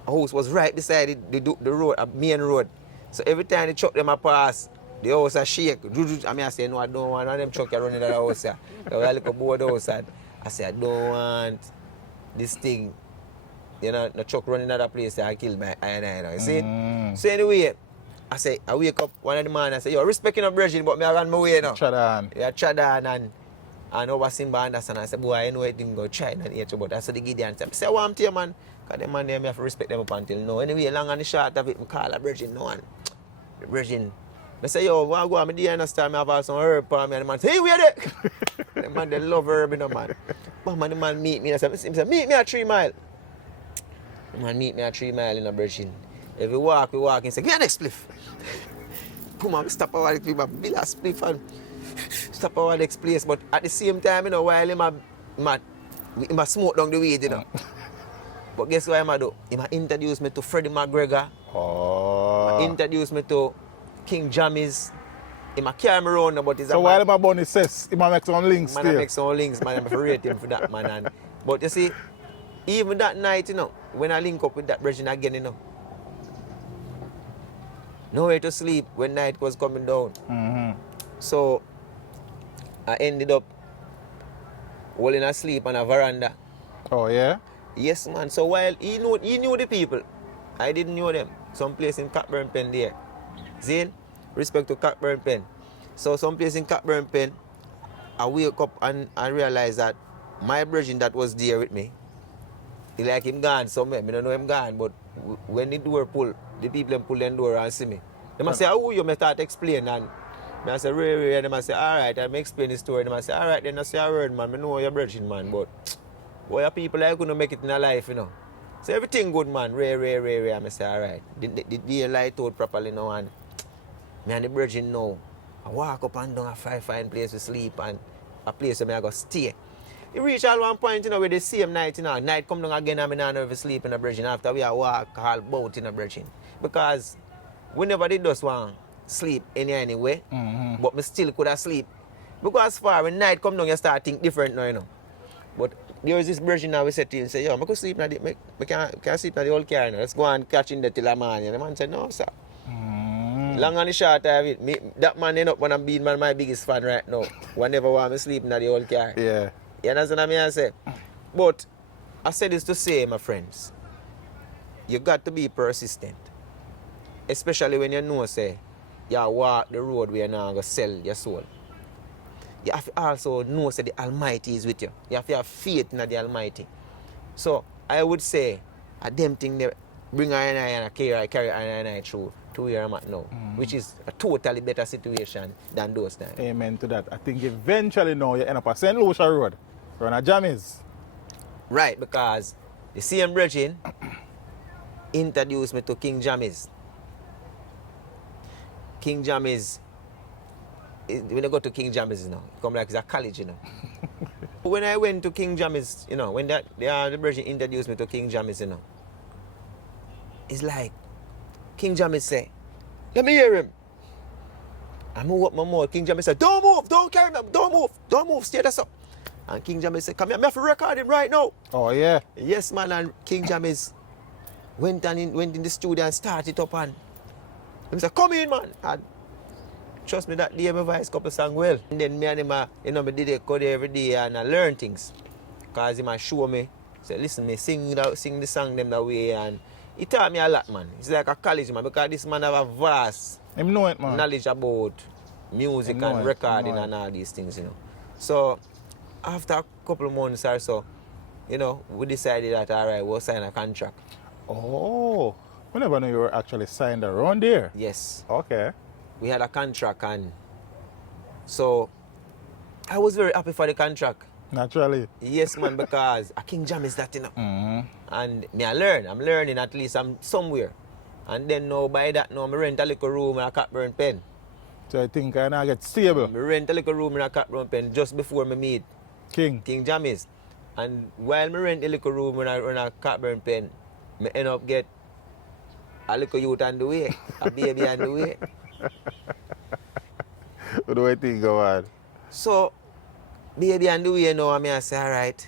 house was right beside the road, a main road. So every time the truck them a pass, the house a shake. I mean, I say, no, I don't want one of them truck running in the house. So I look at board house and I say, I don't want this thing. You know, the truck running in another place, I kill my eye, you see? So anyway, I say, I wake up one of the man and say, yo, respecting a virgin, but me I run my way now. Chadan. Yeah, Chadan and over Simba understand. I say, boy, I know it didn't go try and nature, but that's what the Gideon said. I say, what I'm here, man? Because the man there, I have to respect them up until now. Anyway, long and the short of it, I call a virgin no one. The virgin. I say, yo, I go on, I do understand, I have some herb for me. And the man say, hey, where there? The man, they love herb, you know, man. But man, the man meet me. I say, meet me at 3 mile. The man meet me at 3 mile in a virgin. If we walk, and say, give me a next spliff. Come on, stop our next spliff, build a spliff and stop our next place. But at the same time, you know, while he smoke down the weed, you know. But guess what I do? He introduced me to Freddie McGregor. He introduced me to King Jammy's. He might carry me around, but he's So a while man. my bunny says, he might make some links Man, I still. make some links, man. I'm rate him for that, man. But you see, even that night, when I link up with that brethren again, nowhere to sleep when night was coming down. So I ended up falling asleep on a veranda. Oh, yeah? Yes, man. So while he knew the people, I didn't know them. Some place in Cockburn Pen there. Zane, respect to Cockburn Pen. So some place in Cockburn Pen, I wake up and I realize that my brethren that was there with me, he like him gone somewhere. I don't know him gone, but when the door pull, the people pull the door and see me. They must say, "How you?" I start explain and I say, "Ray," and they must say, "All right." I explain the story. They must say, "All right." Then I say, "A word, man. I know your brethren, man, but boy, your people I couldn't make it in a life, So everything good, man. Ray. I say, "All right." The day light out properly now, and me and the brethren now, I walk up and down a fine place to sleep and a place where I go stay. It reach all one point, where the same night, night come down again and I never sleep in a brethren after we walk all about in a brethren. Because we never did just want sleep anyway, but me still could have sleep. Because far when night come down, you start think different now, But there was this brethren now we said to him, say, "Yo, I could sleep now, I can't sleep in the old car now. Let's go and catch in the till a man." And the man said, "No, sir." Long and the short of it, that man end up when I'm being my biggest fan right now. Whenever I want me sleep in the old car. Yeah. You understand what I say? But I said this to say, my friends, you got to be persistent. Especially when you know, say, you walk the road where you're not going to sell your soul. You have to also know, say, the Almighty is with you. You have to have faith in the Almighty. So I would say, them thing they bring I and carry I and I through to where I'm at now, which is a totally better situation than those times. Amen to that. I think eventually now you end up at St. Lucia Road, run a Jammies. Right, because the same brethren introduced me to King Jammy's. King Jammy's, when I go to King Jammy's, it come like it's a college, When I went to King Jammy's, when the brethren introduced me to King Jammy's, it's like King Jammy say, "Let me hear him." I move up my mouth. King Jammy said, "Don't move, don't carry me, don't move, stay there, up." And King Jammy said, "Come here, I have to record him right now." Oh, yeah. Yes, man, and King Jammy's went in the studio and started up and he said, "Come in, man." And trust me, that day my voice couple sang well. And then me and him, me did a code every day and I learn things. Because he might show me, say, "Listen, me sing the song them that way," and he taught me a lot, man. It's like a college, man, because this man have a vast Him know it, man. knowledge about music and recording and all these things, So, after a couple of months or so, we decided that, all right, we'll sign a contract. Oh, we never knew you were actually signed around there. Yes. Okay. We had a contract, and so I was very happy for the contract. Naturally. Yes, man, because a King Jam is that, And I'm learning at least, I'm somewhere. And then now, by that now, I rent a little room in a Cockburn Pen. So I think I now get stable. I rent a little room in a Cockburn Pen just before me meet King Jammies. And while I rent a little room in a Cockburn Pen, I end up get a little youth on the way, a baby on the way. What do I think go on? So, baby on the way now, I say, all right,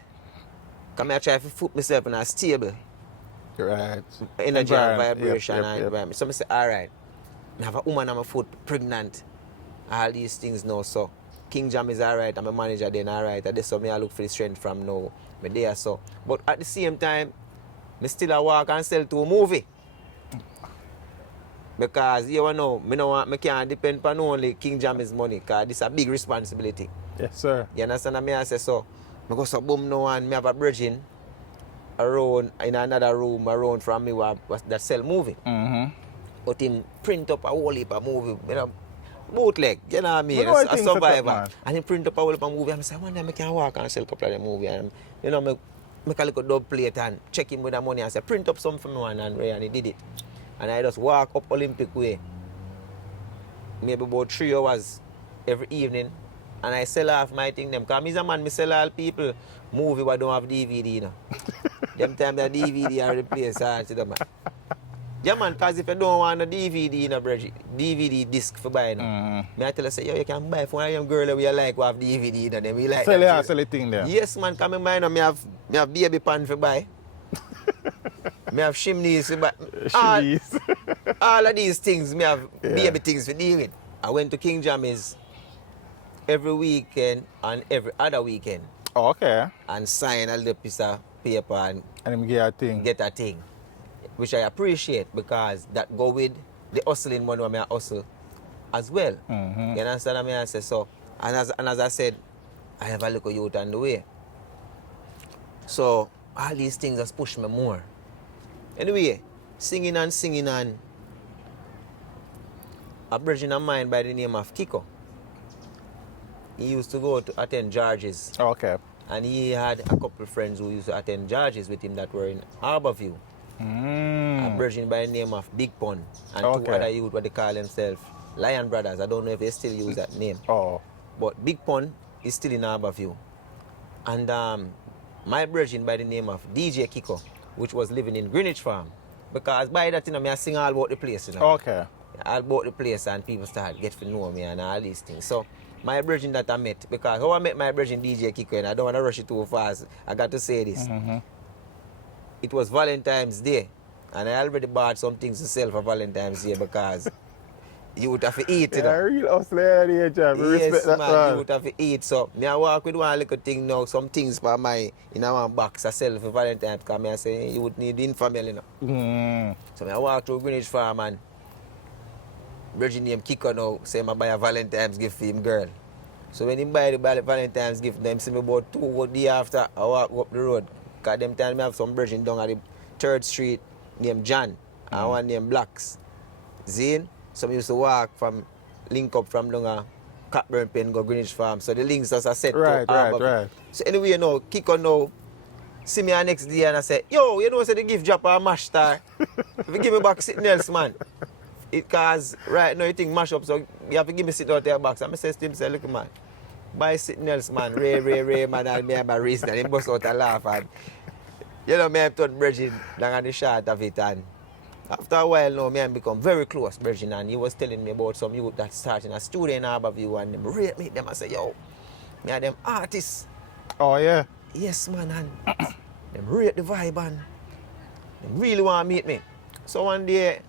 come here, try to put myself in a stable. Right. Energy and vibration Yep. and environment. So I say, all right, I have a woman on my foot, pregnant, all these things now. So King Jam is all right, I'm a manager then, all right. That's so I look for the strength from now. Me there so. But at the same time, I still a walk and sell to a movie. Because you know, I can't depend on only King Jam's money, because this is a big responsibility. Yes, sir. You understand what I say? So I go so boom now and I have a bridging around in another room around from me that sell movie. But him print up a whole heap of movie, bootleg, you know what I mean? A survivor. And he print up a whole heap of movie. I say, one day I can walk and sell a couple of the movie. And make a little dub plate and check him with the money and say, print up something for me one, and he did it. And I just walk up Olympic Way, maybe about 3 hours every evening, and I sell off my thing them. Because I'm a man, I sell all people movie but don't have DVD, Them time the DVD are the place, to them. Yeah, man, because if you don't want a DVD in a DVD disc for buying, me I tell you, say, yo, you can buy for one of them girl that we like who have DVD in them. We like Sell that. it, sell it thing there. Yes, man, come in mind, me have baby pan for buy. Me have chimneys for buy. All of these things, me have baby things for deal with. I went to King Jammy's every weekend and every other weekend. Oh, okay. And sign a little piece of paper and him get a thing. Get a thing. Which I appreciate because that go with the hustling money where I hustle as well. You understand what I mean? I say so. And as I said, I have a little youth on the way. So all these things just push me more. Anyway, singing and a virgin of mine by the name of Kiko. He used to go to attend George's. Okay. And he had a couple of friends who used to attend George's with him that were in Harborview. A virgin by the name of Big Pun. And two other youth what they call themselves Lion Brothers. I don't know if they still use that name. Oh. But Big Pun is still in Harborview. And my virgin by the name of DJ Kiko, which was living in Greenwich Farm. Because by that, I sing all about the place. Okay. All about the place and people start get to know me and all these things. So my virgin that I met, because how I met my virgin DJ Kiko, and I don't want to rush it too fast, I got to say this. It was Valentine's Day, and I already bought some things to sell for Valentine's Day because you would have to eat, you know. Yeah, real hustler here, Jam. Yes, Respect man, you would have to eat. So, I walk with one little thing now, some things for my, in one box I sell for Valentine's, because I say, you would need in family, you know. So, I walk through Greenwich Farm and virgin name Kiko now, say I buy a Valentine's gift for him girl. So, when he buy the Valentine's gift, them see me about 2 days after I walk up the road. Because them time I have some virgin down at the 3rd Street named John and one named Blacks. Zane. So I used to walk from link up from down a Cockburn Pen go Greenwich Farm. So the links just are set to Right. So anyway, you know, Kiko now see me the next day and I say, yo, you know, say the gift drop a mash star. If you give me back something else, man. It cause right now you think mash up, so you have to give me sit out there box. And I say to him, say, look man, buy something else, man. Ray, man, and me have a reason. And he bust out a laugh and you know, me have done Bridget down on the short of it, and after a while now, me and become very close, Bridget, and he was telling me about some youth that starting a studio in Harborview, and them rate me, them I say, yo, me and them artists. Oh, yeah? Yes, man, and them rate the vibe, and them really want to meet me. So one day,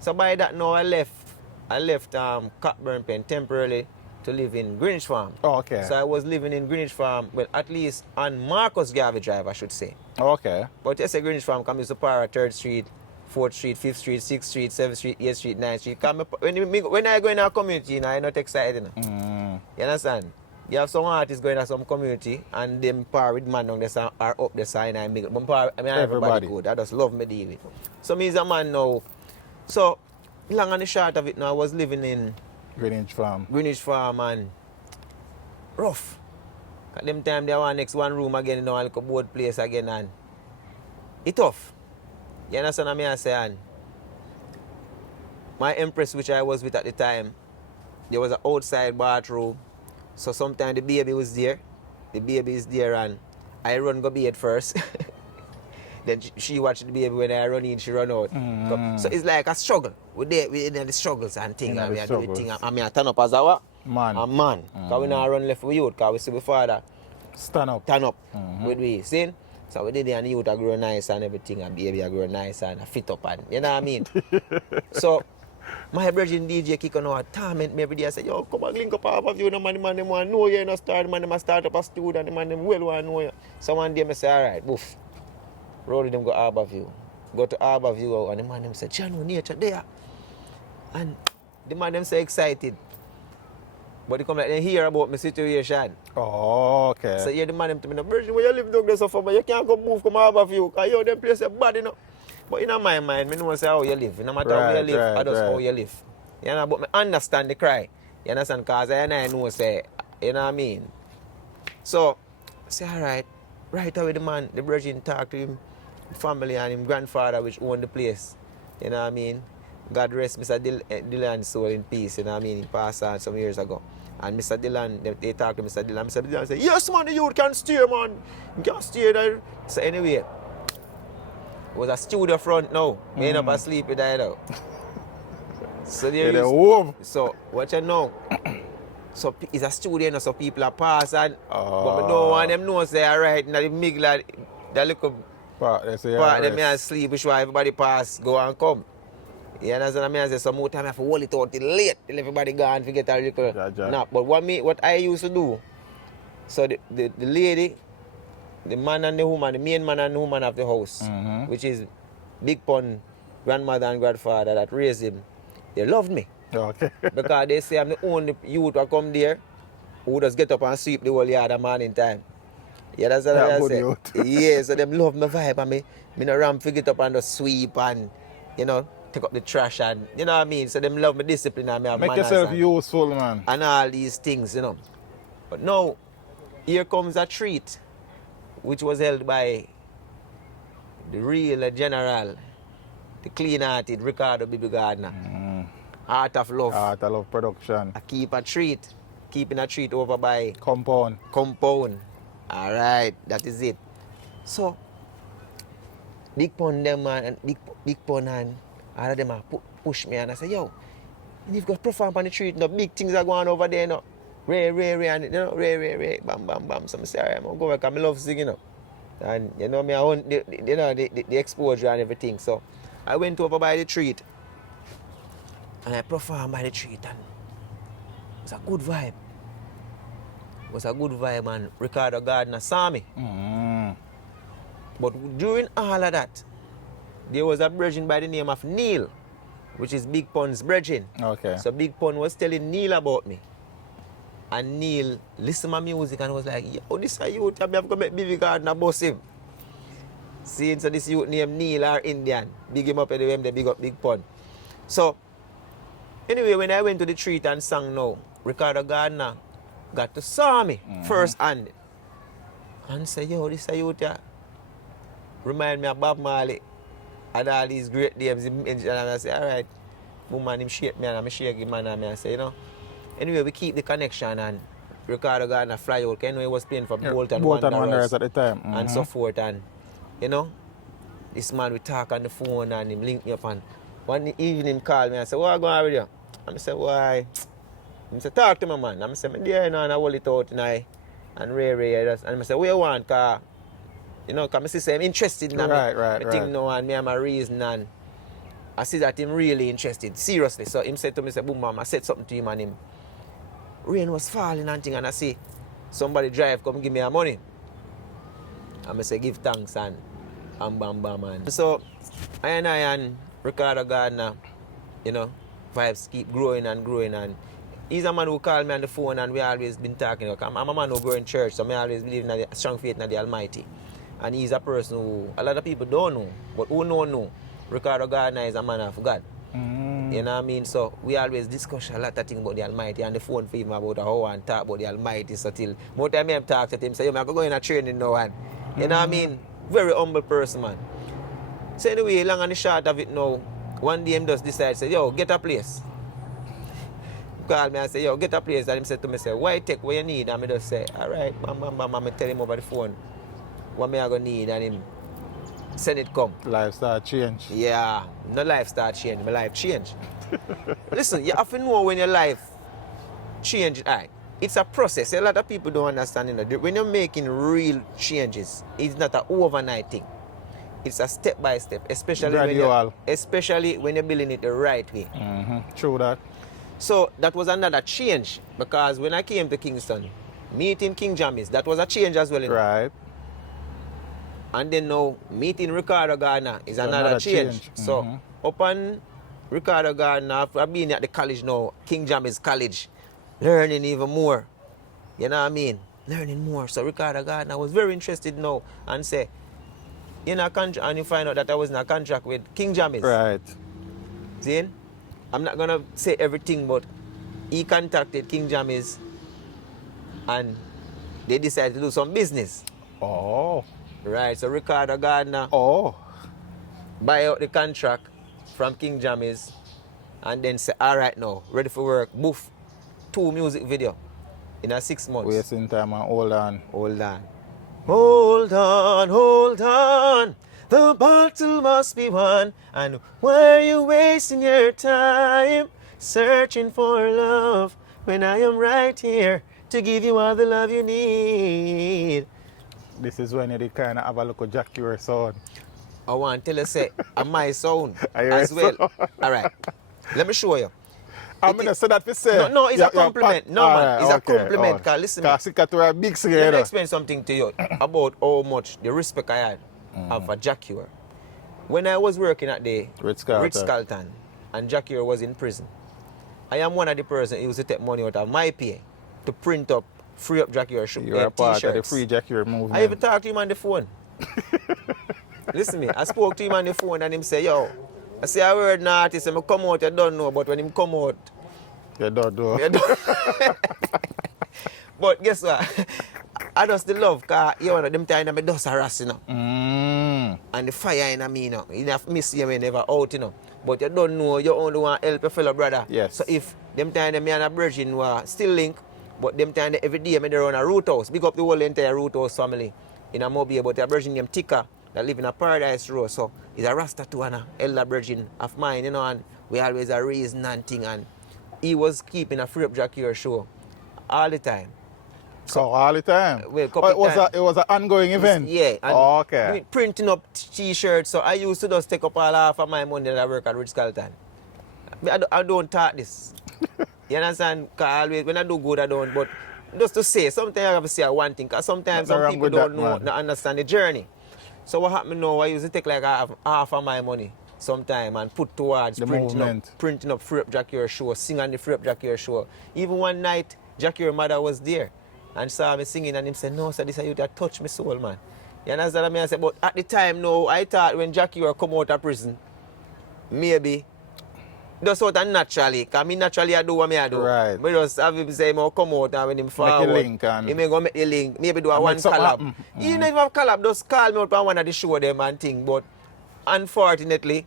so by that now I left Cockburn Pen temporarily to live in Greenwich Farm. Oh, okay. So I was living in Greenwich Farm, well, at least on Marcus Garvey Drive, I should say. Okay. But you say Greenwich Farm comes to Para, 3rd Street, 4th Street, 5th Street, 6th Street, 7th Street, 8th Street, 9th Street. When I go in our community, you know, I'm not excited. You know? You understand? You have some artists going to some community and them par with man down there are up the sign and big. Everybody good. I just love me deal with. So me is a man now. So long and the short of it now, I was living in Greenwich Farm and rough. At them time they want next one room again, you know, like a board place again and it tough. You understand what I say? And my empress which I was with at the time, there was an outside bathroom. So sometimes the baby was there. The baby is there and I run go bed first. Then she watched the baby when I run in, she run out. So it's like a struggle. We're the struggles and things. And we are doing things. And I turn up as a what? Man. A man. Because we not run left with youth. Because we see my father stand up with we. See? So we did it and the youth are grow nice and everything. And baby are grow nice and fit up. And you know what I mean? So my brother DJ Kiko now torment me every day. I say, yo, come and link up half of you. The man them want to know you. The man them start up a studio. The man them well want to know you. So one day I say, all right, boof. Roll them go Harborview. Go to Harborview and the man them say, Chano, nature there. And the man them say excited. But they come like they hear about my situation. Oh, okay. So yeah, the man them to me, the virgin where you live down there so far, but you can't go move come Harborview. Because you them place are bad, you know. But in my mind, I know say how you live. No matter how you live, I just how you live. You know, but I understand the cry. You understand? Because I know say, you know what I mean? So, I say, all right. Right away the man, the virgin talk to him family and him grandfather which owned the place. You know what I mean? God rest Mr. Dylan's soul in peace, you know what I mean? He passed on some years ago. And Mr. Dylan, they talk to Mr. Dylan. Mr. Dylan say, yes man, the youth can stay, man. You can stay there. So anyway, It was a studio front now. Me end up asleep with that out. So there Yeah, is, home. so what you know? So it's a studio, you know, so people are pass and but I don't want them know say alright in the middle of the little Part, they say, part them may sleep, which why everybody pass, go and come. You understand what I mean? I say some more time I have to hold it out till late till everybody gone to get a little nap. But what I used to do, so the lady, the man and the woman, the main man and the woman of the house, which is Big Pun grandmother and grandfather that raised him, they loved me. Okay. Because they say I'm the only youth who come there who just get up and sweep the whole yard at morning time. Yeah, that's what I say. Yeah, so them love my vibe and me no ramp to get up and just sweep and, you know, take up the trash and, you know what I mean? So them love my discipline and me have Make manners yourself and, useful, man. and all these things, you know. But now, here comes a treat which was held by the real general, the clean-hearted Ricardo Bibi Gardner. Art of Love. Art of Love production. I keeping a treat over by Compound. All right, that is it. So, Big Pun them and Big Pun and all of them push me and I say, yo, you've got to perform on the treat. No big things are going over there, no. Ray, and you know, Ray, bam, bam, bam. So I say, all right, I'm going to go back. I love singing, you know. And you know me, I want the exposure and everything. So I went over by the treat and I performed by the treat and it was a good vibe. It was a good vibe and Ricardo Gardner saw me. But during all of that, there was a brethren by the name of Neil, which is Big Pun's brethren. Okay. So Big Pun was telling Neil about me. And Neil listened to my music and was like, yo, this is a youth, I have to make Bibi Gardner boss him. Seeing so this youth named Neil or Indian, big him up anyway, they big up Big Pun. So, anyway, when I went to the treat and sang now, Ricardo Gardner got to saw me first hand and say, yo, this is a youth, yeah. Remind me of Bob Marley and all these great names. And I say, all right, woman, him shake me and I'm shake him and I say, you know. Anyway, we keep the connection and Ricardo Gardner fly out. You know, he was playing for Bolton Wanderers at the time. and so forth. And, you know, this man, we talk on the phone and him link me up. And one evening, him call me and say, what are you going on with you? I say, why? I say, talk to me, man. I say, I'm there, you know, and I hold it out tonight. And Ray. And I say, what you want? Cause, you know, because I see I'm interested in right. thing now and me have my reason. And I see that him really interested, seriously. So him said to me, say, boom, mom, I said something to him and him. Rain was falling and thing, and I see somebody drive, come give me a money. And I say, give thanks and bam. And so, I and Ricardo Gardner, you know, vibes keep growing and he's a man who called me on the phone and we always been talking. I'm a man who grew in church, so I always believe in the strong faith in the Almighty. And he's a person who a lot of people don't know, but who know, Ricardo Gardner is a man of God. You know what I mean? So we always discuss a lot of things about the Almighty and the phone for him about how and talk about the Almighty. So till more time I talk to him, say, yo, I'm going to go in a training now. And you know what I mean? Very humble person, man. So anyway, long and the short of it now, one day him just decide, say, yo, get a place. Call me and say, yo, get a place. And him said to me, say, why take what you need? And I just say, all right, bam. I tell him over the phone what me I going to need and him send it come. Lifestyle change. Yeah, no lifestyle change, my life change. Listen, you have to know when your life change. Right. It's a process. A lot of people don't understand, you know, when you're making real changes, it's not an overnight thing. It's a step by step, especially when you're building it the right way. True that. So that was another change because when I came to Kingston, meeting King Jammy, that was a change as well. You know? Right. And then now, meeting Ricardo Gardner is another change. So, upon Ricardo Gardner, after being at the college now, King Jammy's college, learning even more. You know what I mean? Learning more. So, Ricardo Gardner was very interested now and say, in a contract, and you find out that I was in a contract with King Jammy's. Right. See? I'm not going to say everything, but he contacted King Jammy's and they decided to do some business. Oh. Right, so Ricardo Gardner buy out the contract from King Jammy's and then say, all right now, ready for work, boof, 2 music video in a 6 months. Wasting time and hold on. Hold on. The battle must be won. And why are you wasting your time searching for love when I am right here to give you all the love you need? This is when you kind of have a look at Jack your sound. I want to tell you, say, my sound I hear as well. so. All right. Let me show you. I'm going to say that for say. No, it's a compliment. No, man, it's a compliment. Because listen, because it got to a big singer. let me explain something to you about how much the respect I had for Jack Ure. When I was working at the Ritz-Carlton and Jack Ure was in prison, I am one of the persons who used to take money out of my pay to print up, free up Jack Ure You are part t-shirts. of the free Jack Ure movement. I even talked to him on the phone. Listen me, I spoke to him on the phone and him say, yo, I say I heard an artist, I come out, I don't know, but when him come out, you don't know. you don't. But guess what? I just the love, because you know, them time I dust harass, you know. And the fire in me, you know. You have miss you never out, you know. But you don't know, you only want to help your fellow brother. Yes. So if them time me and a virgin were still link, but them time every day me they run a root house, big up the whole entire root house family in a Mobile, but a virgin named Tika that live in a Paradise Row. So he's a Rasta too and a elder virgin of mine, you know, and we always a reason and thing, and he was keeping a Free Up Jack Ure show all the time. So all the time? Well, it was an ongoing event? Yeah. And okay. Printing up t-shirts, so I used to just take up all half of my money that I work at Ritz-Carlton. I don't talk this. You understand? Because always, when I do good, I don't. But just to say, sometimes I have to say one thing, because sometimes some people don't understand the journey. So what happened now, I used to take like half of my money sometime and put towards the printing up Free Up Jack Ure show, sing on the Free Up Jack Ure show. Even one night, Jack Ure mother was there and saw me singing, and him said, no, sir, this is you that touch me soul, man. You understand what I mean? I said, but at the time, no, I thought when Jack Ure come out of prison, maybe just out of naturally, because me naturally I do what I do. Right. But just have him say, I'll come out and when him forward, make a link and he may go make the link, maybe do a one collab. He never have collab, just call me out on one of the show them and thing, but unfortunately,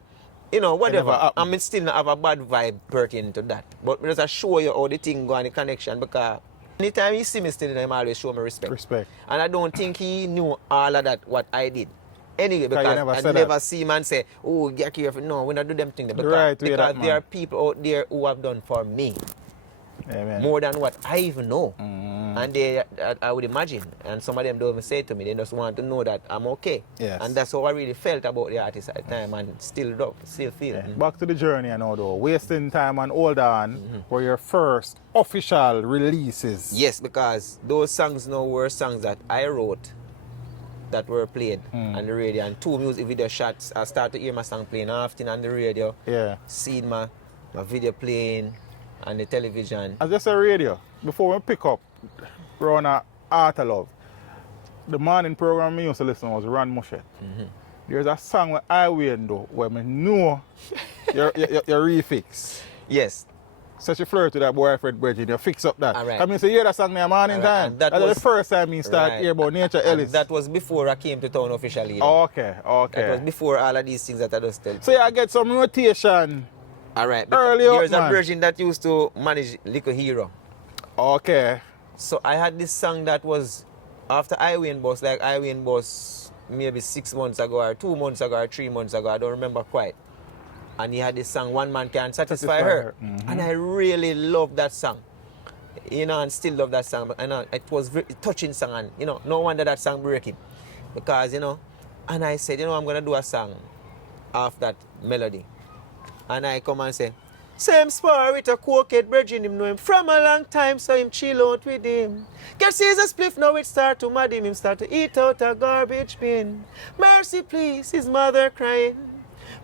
you know, whatever, I mean, still not have a bad vibe pertaining to that. But just I show you how the thing go and the connection, because anytime he see me still, he always show me respect. And I don't think he knew all of that, what I did. Anyway, because I never see him and say, oh, get careful. No, we not do them things. Because there are people out there who have done for me. Amen. More than what I even know. And they, I would imagine, and some of them don't even say to me, they just want to know that I'm okay. Yes. And that's how I really felt about the artist at the time, and still feel. Yeah. Back to the journey, I know though. Wasting Time and Hold On were your first official releases. Yes, because those songs now were songs that I wrote that were played on the radio, and 2 music video shots. I started to hear my song playing often on the radio. Yeah. Seen my video playing on the television. As just a radio, before we pick up, we're on Art of Love. The morning program we used to listen was Ron Mushet. There's a song where I win though, where I know your refix. Yes. Such a flirt to that boyfriend Bridget, you fix up that. Right. I mean, so you hear that song in the morning time. That was the first time you start hear about Nature Ellis. That was before I came to town officially. Okay. That was before all of these things that I just tell. So I get some rotation. All right. Early There's up, a version that used to manage Little Hero. Okay. So I had this song that was after I Win Boss, like I Win Boss maybe 6 months ago or 2 months ago or 3 months ago, I don't remember quite. And he had this song, One Man Can't Satisfy Her. And I really loved that song. You know, and still love that song. And it was a very touching song, and you know, no wonder that song breaking. Because, you know, and I said, you know, I'm gonna do a song off that melody. And I come and say, same spar with a cokehead brethren, him know him from a long time, so him chill out with him. Get Caesar spliff, now it start to mad him start to eat out a garbage bin. Mercy please, his mother crying.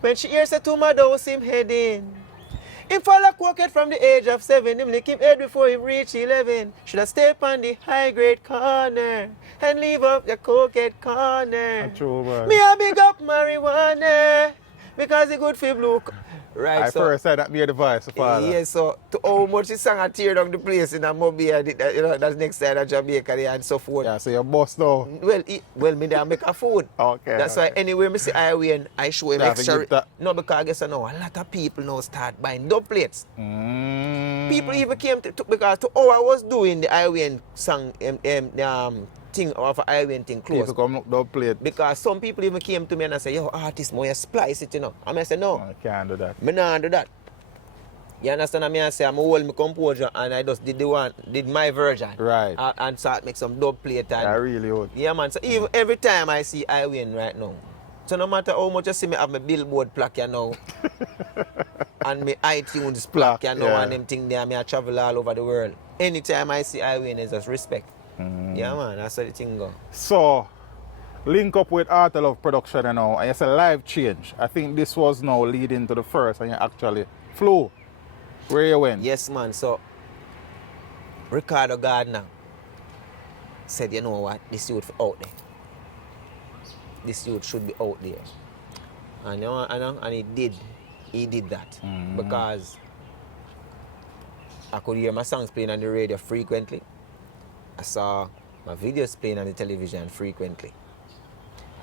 When she hears a to my house, him head in. Him fall a cokehead from the age of 7, him lick him head before him reach 11. Should I stay on the high grade corner and leave up the cokehead corner. True, me a big up marijuana because it good for blue. Right, I first said that me the voice, father. Yeah, so to how much the song I tear down the place in a Mobile, you know, that's next side of Jamaica and so forth. Yeah, so you're boss now. Well, me there make a food. Okay. That's why anywhere me see I win, I show him extra. No, because I guess I know a lot of people now start buying dub plates. People even came to because to how I was doing the I win song thing of an highway thing close. People come look dub plate. Because some people even came to me and I say, yo, artist, more you splice it, you know. And I say, no, I can't do that. I don't do that. You understand what I say? I'm hold my composure and I just did my version. Right. And start make some dub plate. And, I really would. yeah, man. So even every time I see I win right now, so no matter how much you see me have my billboard plaque, you know, and my iTunes plaque, you know, yeah. and them thing there, I travel all over the world. Anytime I see I win, it's just respect. Yeah, man, that's how the thing go. So, link up with Art of Love production, you know, and it's a live change. I think this was now leading to the first, and you actually flew. Where you went? Yes, man. So, Ricardo Gardner said, you know what, this youth out there. This youth should be out there. And, you know, and he did. He did that. Because I could hear my songs playing on the radio frequently. I saw my videos playing on the television frequently.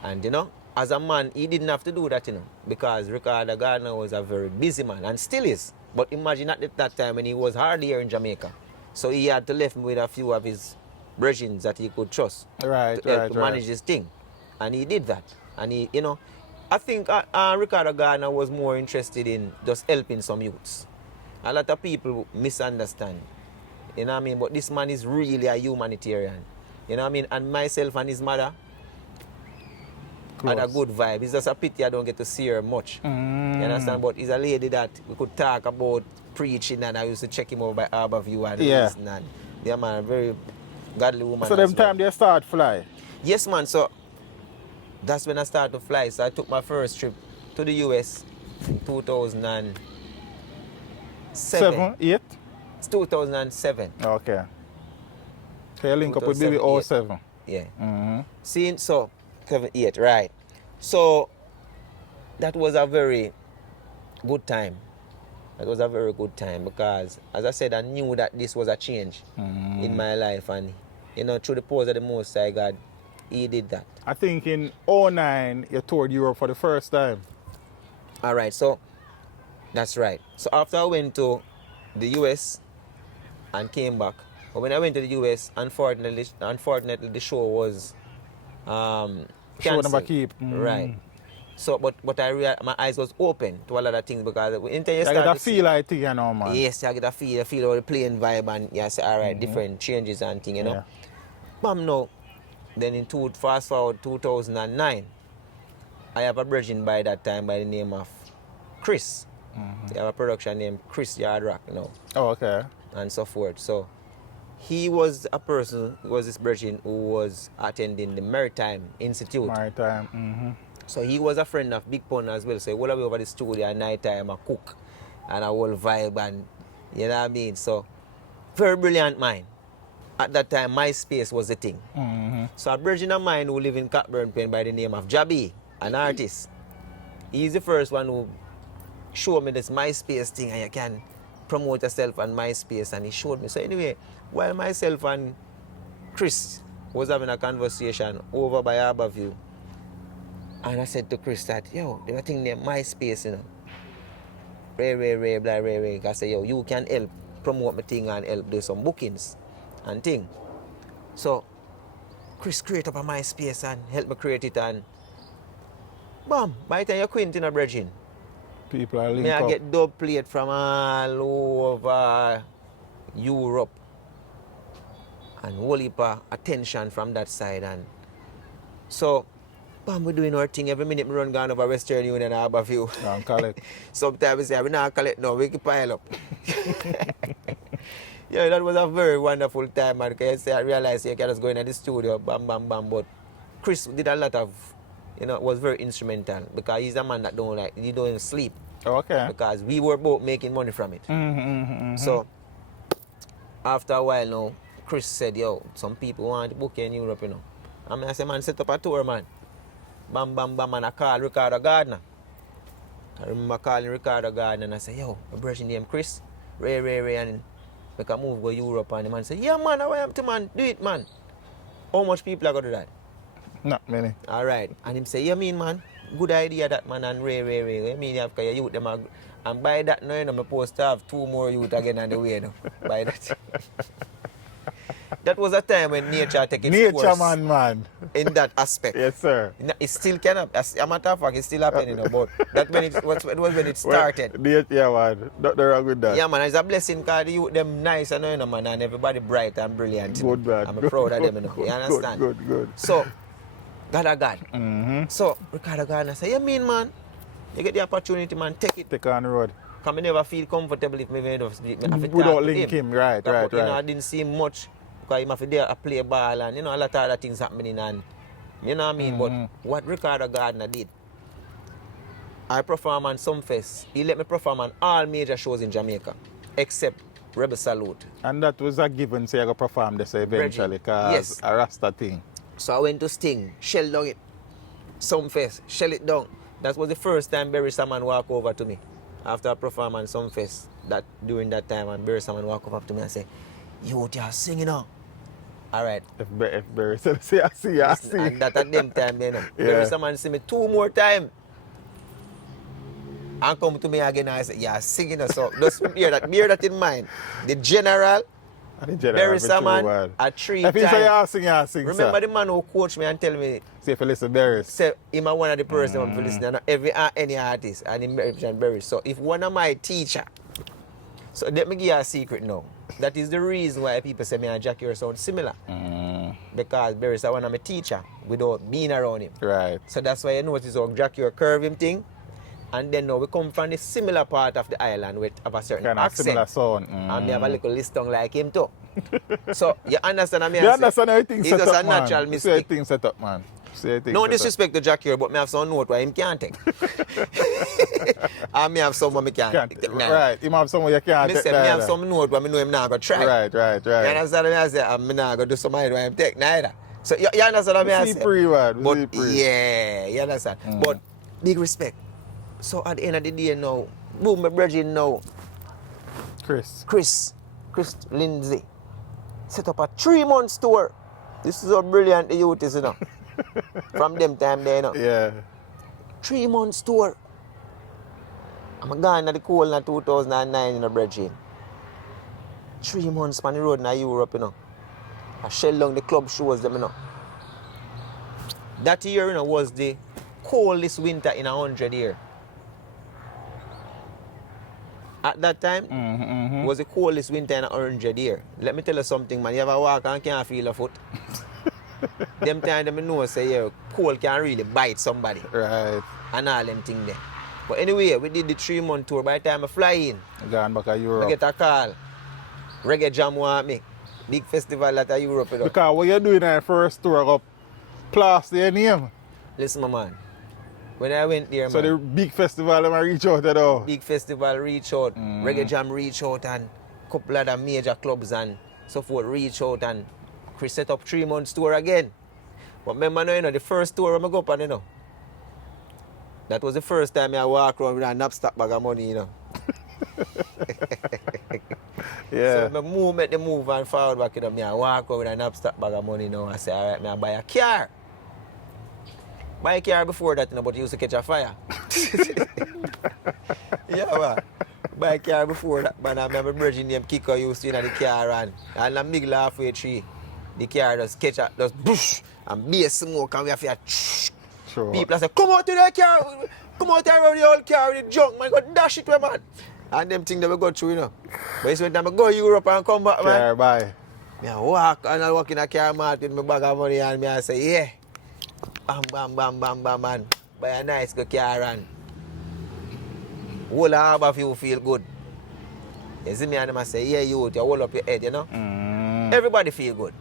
And, you know, as a man, he didn't have to do that, you know, because Ricardo Gardner was a very busy man and still is. But imagine at that time when he was hardly here in Jamaica. So he had to left me with a few of his brethren that he could trust to manage this thing. And he did that. And he, you know, I think Ricardo Gardner was more interested in just helping some youths. A lot of people misunderstand. You know what I mean? But this man is really a humanitarian. You know what I mean? And myself and his mother had a good vibe. It's just a pity I don't get to see her much. You understand? But he's a lady that we could talk about preaching, and I used to check him over by Harborview and listen. And yeah, man, a very godly woman. So them time they start fly? Yes, man. So that's when I started to fly. So I took my first trip to the US in 2007. 7, 8? It's 2007. Okay. So you link up with 2007, maybe 07. Yeah. See, so 7, 8, right. So that was a very good time. That was a very good time because, as I said, I knew that this was a change in my life. And, you know, through the pause of the Most High God, he did that. I think in 09, you toured Europe for the first time. All right, so that's right. So after I went to the US and came back, but when I went to the US, unfortunately the show was canceled. Show never keep. Right. So, but my eyes was open to a lot of things because until you get start a to feel, I think, you know, man. yes, I get a feel of the playing vibe, and you say, all right, different changes and things, you know. Yeah. Bam, no. Then fast forward 2009, I have a virgin by that time by the name of Chris. They have a production named Chris Yardrock, you know. Oh, okay. And so forth. So he was a person, was this virgin who was attending the Maritime Institute. Maritime. So he was a friend of Big Pun as well. So he would have over the studio at night time, a cook and a whole vibe, and you know what I mean. So very brilliant mind. At that time, MySpace was the thing. So a virgin of mine who live in Cockburn Pen by the name of Jammy, an artist. He's the first one who showed me this MySpace thing, and you can promote yourself on MySpace, and he showed me. So anyway, while myself and Chris was having a conversation over by Harborview, and I said to Chris that, yo, there's a thing named MySpace, you know. Ray, blah, Ray. I said, yo, you can help promote my thing and help do some bookings and thing. So Chris create up a MySpace and help me create it, and bam, by the time you're quitting a bridging, people are linked up. I get dub plate from all over Europe and whole heap of attention from that side. And so bam, we're doing our thing. Every minute we run down over Western Union and Harborview. And collect. Sometimes we say, we not collect now, we can pile up. Yeah, that was a very wonderful time, man. Because I realized you can just go in the studio, bam. But Chris did a lot of, you know, was very instrumental because he's a man that he don't sleep. Okay. Because we were both making money from it. So after a while now, Chris said, yo, some people want to book you in Europe, you know. And I said, man, set up a tour, man. Bam, and I called Ricardo Gardner. I remember calling Ricardo Gardner and I said, yo, my brother named Chris, Ray, and make a move go Europe. And the man said, yeah, man, I am to, man, do it, man. How much people are going to do that? Not many. All right. And him say, yeah, mean, man, good idea that, man, and Ray. I mean, you have to youth them, and by that, now, you know, I'm supposed to have 2 more youth again on the way, you know, by that. That was a time when nature take its Nature course man. in that aspect. Yes, sir. It still cannot. As a matter of fact, it's still happening. But that when it was when it started. Yeah, man. Nothing wrong with that. Yeah, man, it's a blessing because the youth them nice and you know, man, and everybody bright and brilliant. Good, man. I'm Good, proud of good, them, you know. good, You understand? Good. So, God. Mm-hmm. So, Ricardo Gardner say, you mean, man, you get the opportunity, man, take it. Take on the road. Because I never feel comfortable if I Without link him, right. You know, I didn't see him much because he have to there play ball and, you know, a lot of other things happening and, you know what I mean? But what Ricardo Gardner did, I perform on some fest. He let me perform on all major shows in Jamaica, except Rebel Salute. And that was a given, say I go perform this eventually, because Yes. a Rasta thing. So I went to Sting, shell down it. Some fest, shell it down. That was the first time Barry Salmon walked over to me. After I perform on some fest, during that time, and Barry Salmon walked up to me and said, "You are singing now." All right. If Barry said, say, I see. And that at them time, you know. Yeah. Barry Salmon see me 2 more times. And come to me again and I say, "Yeah, singing us." So just bear that in mind. The general, Barry Salmon, at 3 If he say times. I sing, Remember sir. the man who coached me and tell me, Say if you listen Barry. say him one of the person who listen to any artist and him represent Barry. So if one of my teacher, so let me give you a secret now. That is the reason why people say me and Jackie sound similar. Because Barry is one of my teacher without being around him. Right. So that's why you notice how Jackie curve him thing. And then now we come from the similar part of the island with have a certain Kind of accent. similar sound. And me have a little list tongue like him too. So you understand what I mean? You understand everything It's set just up, a natural man. mistake. Everything set up, man. No disrespect to Jackie, but me have some note where him can't take. And me have some where me can't take. Right. Him have someone you can't Me take say, me have neither. some note where me know him not going to try. Right. You understand what I say? And me not going to do something where him take neither. So you understand what I See say? free, man. But See free. yeah, you understand? But big respect. So at the end of the day now, boom, my brother now, Chris Lindsay, set up a 3-month tour. This is how brilliant the youth is, you know. From them time there, you know. Yeah. 3-month tour. I'm gone at the cold in 2009, you know, brethren. 3 months on the road in Europe, you know. I shell down the club shows them, you know. That year, you know, was the coldest winter in 100 years. At that time, was the coldest winter in 100 years. Let me tell you something, man. You ever walk and can't feel a foot? Them time them know say yeah, cold can really bite somebody. Right. And all them things there. But anyway, we did the 3-month tour. By the time I fly in, Gone back to I Europe. get a call. Reggae Jam want me. Big festival at Europe. You know. Because what you doing in the first tour, go plaster your name. Listen, my man. When I went there, So man, the big festival, them reach out at all. big festival reach out, Reggae Jam reach out, and a couple of the major clubs and so forth reach out, and Chris set up 3 months tour again. But remember now, you know, the first tour I go up and, you know, that was the first time I walk around with a knapsack bag of money, you know. Yeah. So I make the move and forward back, you know, I walk around with a knapsack bag of money, you know, I say, all right, I buy a car. Buy a car before that, you know, but it used to catch a fire. Yeah, man. Buy a car before that, man. I remember bridging them kicker used to in the car and a middle halfway tree. The car just catch a, just bush, and be a smoke and we have to Sure. people say, come out to the car, come out here around the old car with the junk, man, go dash it, man. And them things that we go through, you know. But it's when I go Europe and come back, man. Car, bye. I walk and I walk in a car mart with my bag of money and I say, yeah. Bam, bam, bam, bam, bam, man. Buy a nice good car and whole harbour view feel good. You see me and them I say, yeah, you hold up your head, you know. Everybody feel good.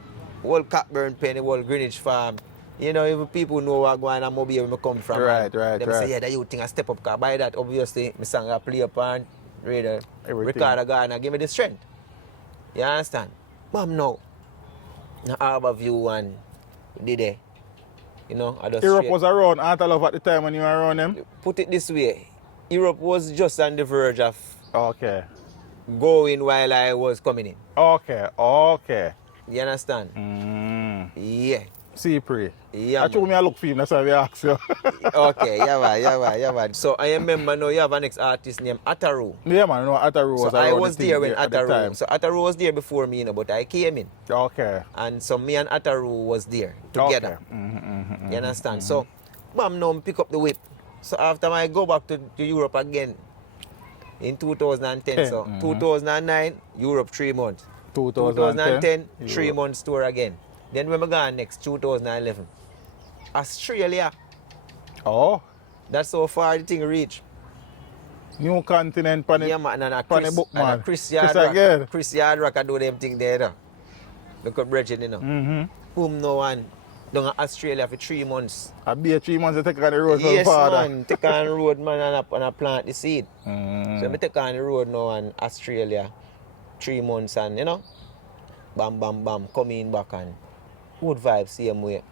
Whole Cockburn Penny, whole Greenwich Farm. You know, even people know what going on Mobile where I come from. Right. Them say, yeah, that you think I step up, because by that, obviously, my song I play up and read Ricardo Gardner give me the strength. You understand? Mom, no. The harbour view and did it. You know, I just Europe was around Anta Love at the time when you were around them? put it this way. Europe was just on the verge of Okay. going while I was coming in. Okay. You understand? Yeah. See pray. Yeah, I told man. me I look for him, that's why I asked you. Okay, yeah, man. So I remember now you have an ex-artist named Ataru. Yeah, man, no, Ataru So was I around was the there thing when at the Ataru. time. So Ataru was there before me, but I came in. Okay. And so me and Ataru was there together. Okay. You understand? So, bam, now I pick up the whip. So after I go back to Europe again in 2010, so 2009, Europe 3 months. 2010, 3 months tour again. Then when I gone next, 2011, Australia. Oh, That's how far the thing reach. new continent, pan Yeah, man, and a pan Chris, book, and a man. Chris Chris Yardrock. again. Chris Yardrock, I do them thing there. No? Look at Bridget, you know. Boom, no one. Down in Australia for 3 months. I be a 3 months to take on the road Yes, from father. man. Take on the road, man, and I plant the seed. So I take on the road now in Australia 3 months and, you know, bam, bam, bam, coming back and good vibes same way.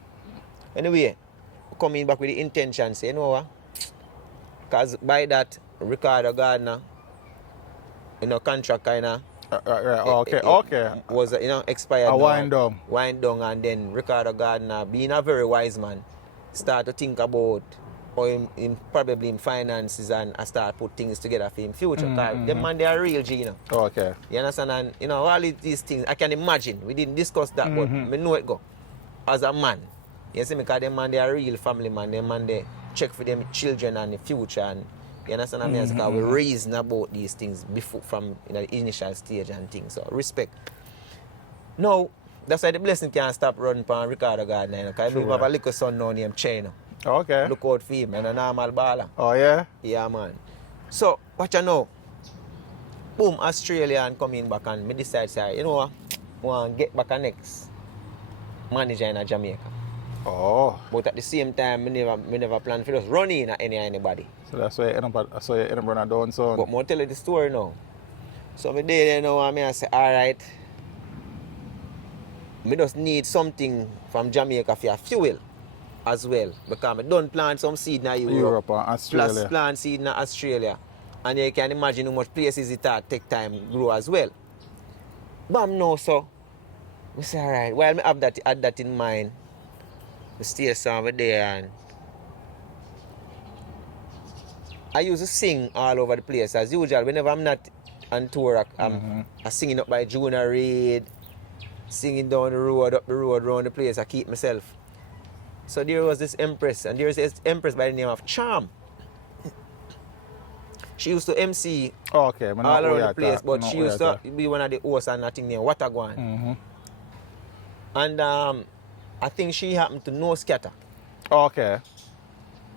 Anyway, coming back with the intention, say, you know what? Because by that, Ricardo Gardner, you know, contract kind of Okay. was, you know, expired. A now. wind down. Wind down, and then Ricardo Gardner, being a very wise man, start to think about or in probably in finances and I start put things together for him future. Cause them man, they are real G, you know. Okay. You understand? And you know, all these things I can imagine. We didn't discuss that, but I know it go. As a man. You see me, because them man, they are real family man. Them man, they check for them children and the future, and you understand what I mean? Because we reason about these things before from the initial stage and things. So respect. Now, that's why the blessing can't stop running on Ricardo Gardner, you know, because we have a little son now named China. Okay. Look out for him, and a normal baller. Oh, yeah? Yeah, man. So, what you know? Boom, Australia and coming back, and me decide, say, you know what? I want to get back a next manager in Jamaica. Oh. But at the same time, me never plan for just running at anybody. So that's why you end up running down, son. But I'll tell you the story now. So me there now, and I say, alright, me just need something from Jamaica for fuel as well. Because I don't plant some seed in Europe and Australia. Plus plant seed in Australia. And you can imagine how much places it take time grow as well. Bam now, so I say, alright, while I had that in mind, I stay somewhere there and I used to sing all over the place as usual. Whenever I'm not on tour, I'm singing up by Junior Reid, singing down the road, up the road, around the place. I keep myself. So there was this empress, and there's this empress by the name of Charm. She used to MC all around the place, but she used to be one of the hosts and I think named Watagwan. And I think she happened to know Scatter. Okay.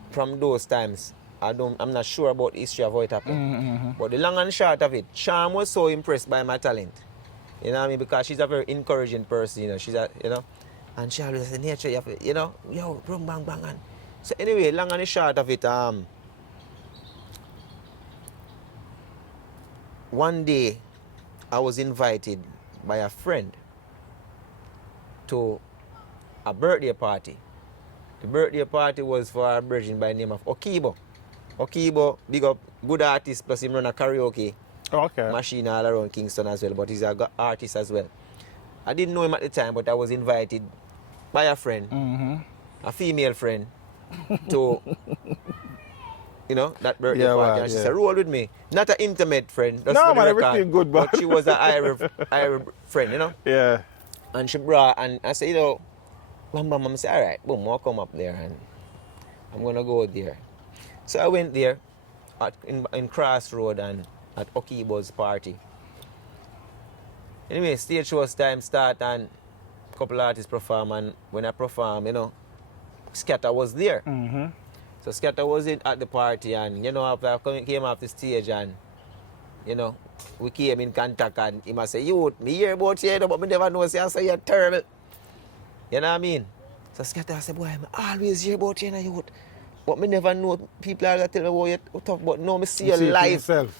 From those times. I'm not sure about the history of how it happened. But the long and short of it, Charm was so impressed by my talent. You know what I mean? Because she's a very encouraging person, you know. She's a, you know, and she always said, nature, you have to, you know, yo, bang, bang, bang. And so anyway, long and short of it, one day I was invited by a friend to a birthday party. The birthday party was for a virgin by the name of Okibo. Okibo, big up, good artist, plus him run a karaoke machine all around Kingston as well, but he's an artist as well. I didn't know him at the time, but I was invited by a friend, a female friend, to, you know, that birthday party. And she said, roll with me. Not an intimate friend. That's no, man, everything good, but she was an Irish friend, you know? Yeah. And she brought, and I said, you know, Mom said, all right, boom, I'll come up there and I'm going to go there. So I went there in Crossroad and at Okibo's party. Anyway, stage show time start and a couple artists perform, and when I perform, you know, Scatter was there. So Scatter was at the party, and, you know, after I came off the stage and, you know, we came in contact and he must say, youth, me hear about you, but me never know, say, I say you're terrible. You know what I mean? So Scatter said, boy, I always hear about you, youth. But me never know, people are tell me, oh, you're tough, but no, me see you live.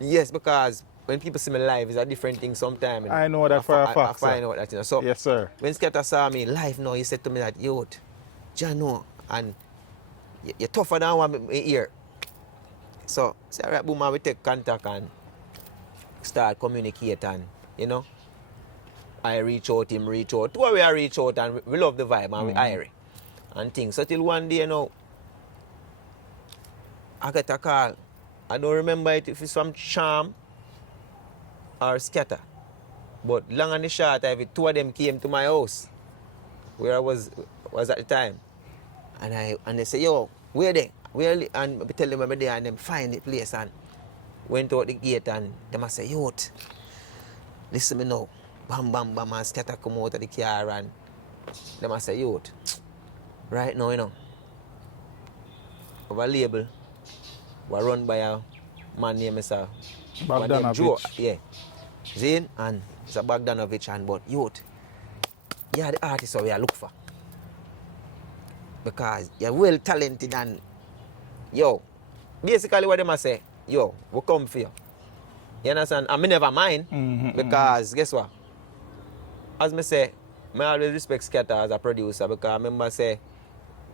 Yes, because when people see me live, it's a different thing sometimes. I know that for a fact, I find out that, you know. So, yes, sir. When Scatter saw me live now, he said to me that, youth, Jano, and you're tougher than what me hear. So, say, all right, boom, we take contact and start communicating, you know. I reach out, him reach out. Two of we are reach out and we love the vibe and we irie and things. So till one day, you know, I get a call. I don't remember it if it's from Charm or Scatter. But long and the short of it, two of them came to my house where I was at the time. And they say, yo, where they? And I tell them where they are and them find the place and went out the gate and them say, yo, listen me now. Bam, bam, bam, and Scatter come out of the car and them say, yo, right now, you know, our label was run by a man named Mr. Bogdanovich. Yeah. Zane and Mr. Bogdanovich and but youth. You're the artist that we are looking for. Because you're well talented and yo, basically what they must say, yo, we come for you. You understand? And me never mind because guess what? As me say, I always respect Scatter as a producer because I remember say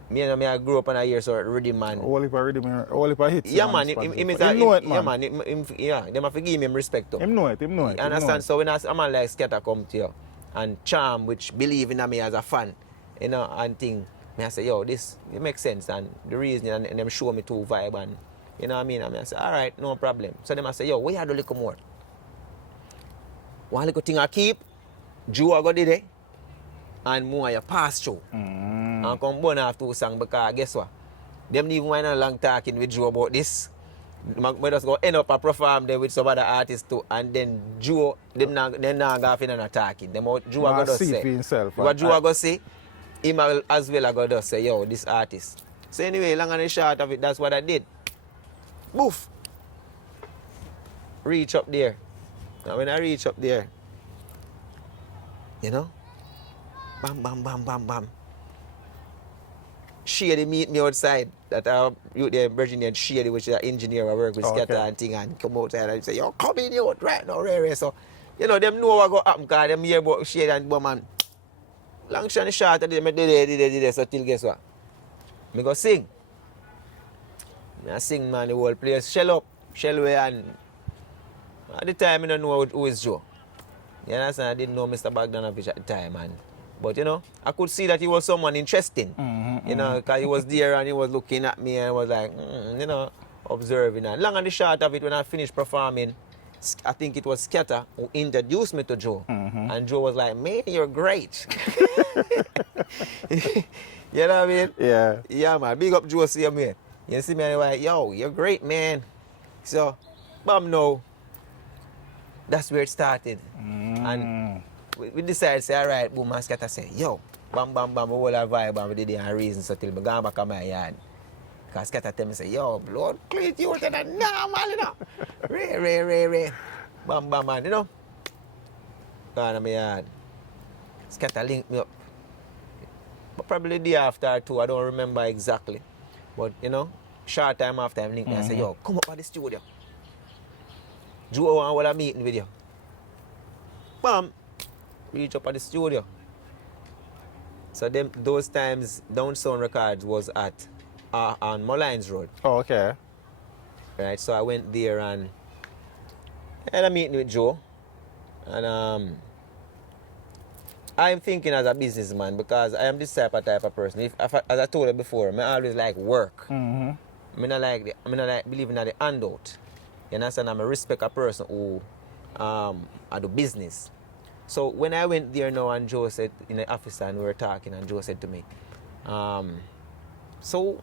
me I grew up in a year so rhythm man. All if I hits. Yeah man, him is a know it, man. yeah man, yeah, they must give him respect. Him know it. You understand? So when a man like Scatter come to you and Charm which believe in me as a fan, you know, and thing, me I say, yo, this it makes sense and the reason and them show me two vibe and you know what I mean? And I say, alright, no problem. So them I say, yo, we had a little more. One little thing I keep, Joe I got it and more you pass through. And come burn off two songs because guess what? Them even went a long talking with Joe about this. We just go end up and perform there with some other artists too. And then Joe, them not go off in and talking. Them what Joe I got to say. Himself, what Joe I got to say, him as well I got to say, yo, this artist. So anyway, long and the short of it, that's what I did. Boof. Reach up there. Now when I reach up there, you know, bam, bam, bam, bam, bam. Shady meet me outside. That youth there, Virginia Shady, which is an engineer I work with Scatter and thing, and come outside and say, yo, come in out right now, Ray. So, you know, them know what go happen because them hear about Shady and Bowman. Long shot short of them, I did it, so till guess what? Me go sing. I sing, man, the whole place shell up, shell away, and at the time I don't know who is Joe. You understand? I didn't know Mr. Bogdanovich at the time, man. But you know, I could see that he was someone interesting. You know, because he was there and he was looking at me and was like, you know, observing. And long and the short of it, when I finished performing, I think it was Scatter who introduced me to Joe. And Joe was like, man, you're great. You know what I mean? Yeah. Yeah, man. Big up Joe, see me. You see me and like, yo, you're great, man. So, bam, no. That's where it started. And we decided to say, all right, boom, and Scatter say, yo, bam, bam, bam, we all have vibe and we did it and reason so till I go back to my yard. Because Scatter tell me, say, yo, blood, clean you out of that, nah, man, you know. Ray. Bam, bam, man, you know. Gone to my yard. Scatter linked me up. But probably the day after or two, I don't remember exactly. But, you know, short time after him linked me and say, yo, come up at the studio. Joe, I want a meeting with you. Bam. Reach up at the studio. So those times, Down Sound Records was at on Mullines Road. Oh, okay. Right, so I went there and had a meeting with Joe. And I'm thinking as a businessman because I am this type of person. As I told you before, I always like work. I not like believing in the handout. You understand? I'm a respect a person who I do business. So when I went there now and Joe said in the office and we were talking and Joe said to me, so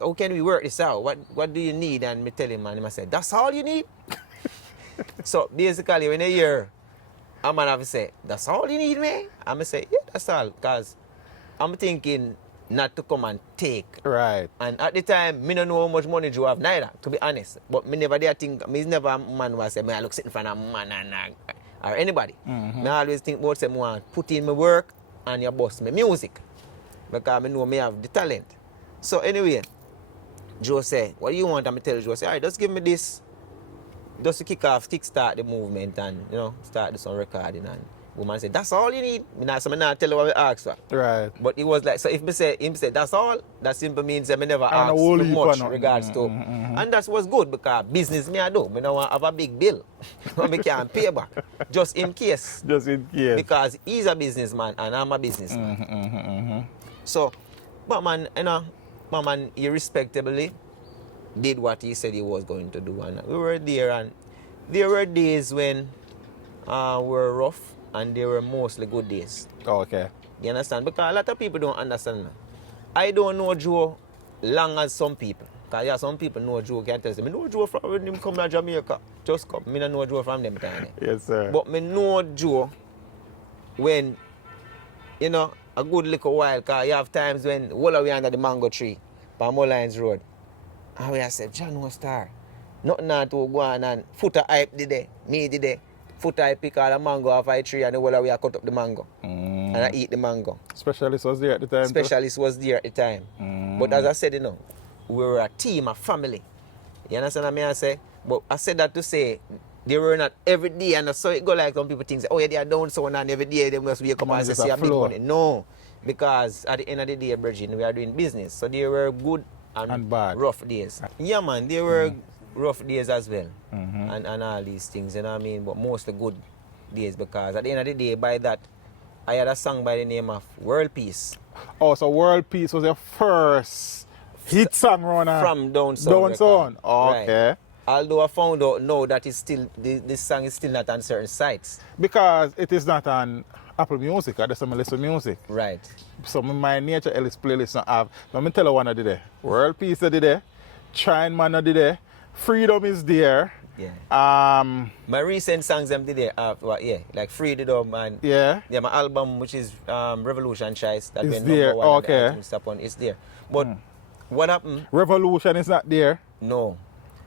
how can we work this out? What do you need? And me tell him and I said, that's all you need? So basically when I hear a man have to say, that's all you need, man? I'm going to say, yeah, that's all. Because I'm thinking not to come and take. Right. And at the time, me don't know how much money Joe have neither, to be honest. But me never dare think, me never a man who say, I look sitting in front of a man or anybody. I always think about say, I want put in my work and you boss my music. Because I know me have the talent. So anyway, Joe said, what do you want? I'm tell Joe, say, all right, just give me this. Just to kick start the movement and, you know, start some recording and woman said, that's all you need. Me not tell her what we asked for. Right. But it was like, so if me say, him say, that's all, that simply means that me never And asked a whole too heap much of nothing. regards to. And that was good because business me I do. Me don't want to have a big bill. Me can't pay back. Just in case. Just in case. Because he's a businessman and I'm a businessman. So, but man, you know, my man irrespectably did what he said he was going to do. And we were there, and there were days when were rough and they were mostly good days. Okay. You understand? Because a lot of people don't understand. I don't know Joe long as some people. Because yeah, some people know Joe can tell them, I know Joe from when him come to Jamaica. Just come. I don't know Joe from them time. Yes, sir. But I know Joe when, you know, a good little while. Because you have times when all the way under the mango tree on Mullines Road. And we said, John was star. Nothing not to go on and foot a hype did there. Me did there. Foot I pick all the mango off a tree and the whole way I cut up the mango. And I eat the mango. Specialist was there at the time. Specialist was there at the time. But as I said, you know, we were a team, a family. You understand what I say? But I said that to say they were not every day, and so it go like some people think, oh yeah, they are down so and every day they must wake up and say a big money. No. Because at the end of the day, Bridget, we are doing business. So there were good and bad. Rough days. Yeah man, there were rough days as well. And all these things, you know what I mean? But mostly good days, because at the end of the day, by that, I had a song by the name of World Peace. Oh, so World Peace was your first hit song from Down South. Down South. Okay. Right. Although I found out now that it's still this song is still not on certain sites. Because it is not on Apple Music, or there's some listen music. Right. So my nature Ellis playlist not have. Let me tell you one of the day. World Peace is there. Trying Man is there. Freedom is there. Yeah. My recent songs them did there, like Freedom and yeah, my album which is Revolution Choice that is went there. number one Okay. Is there. But what happened? Revolution is not there. No.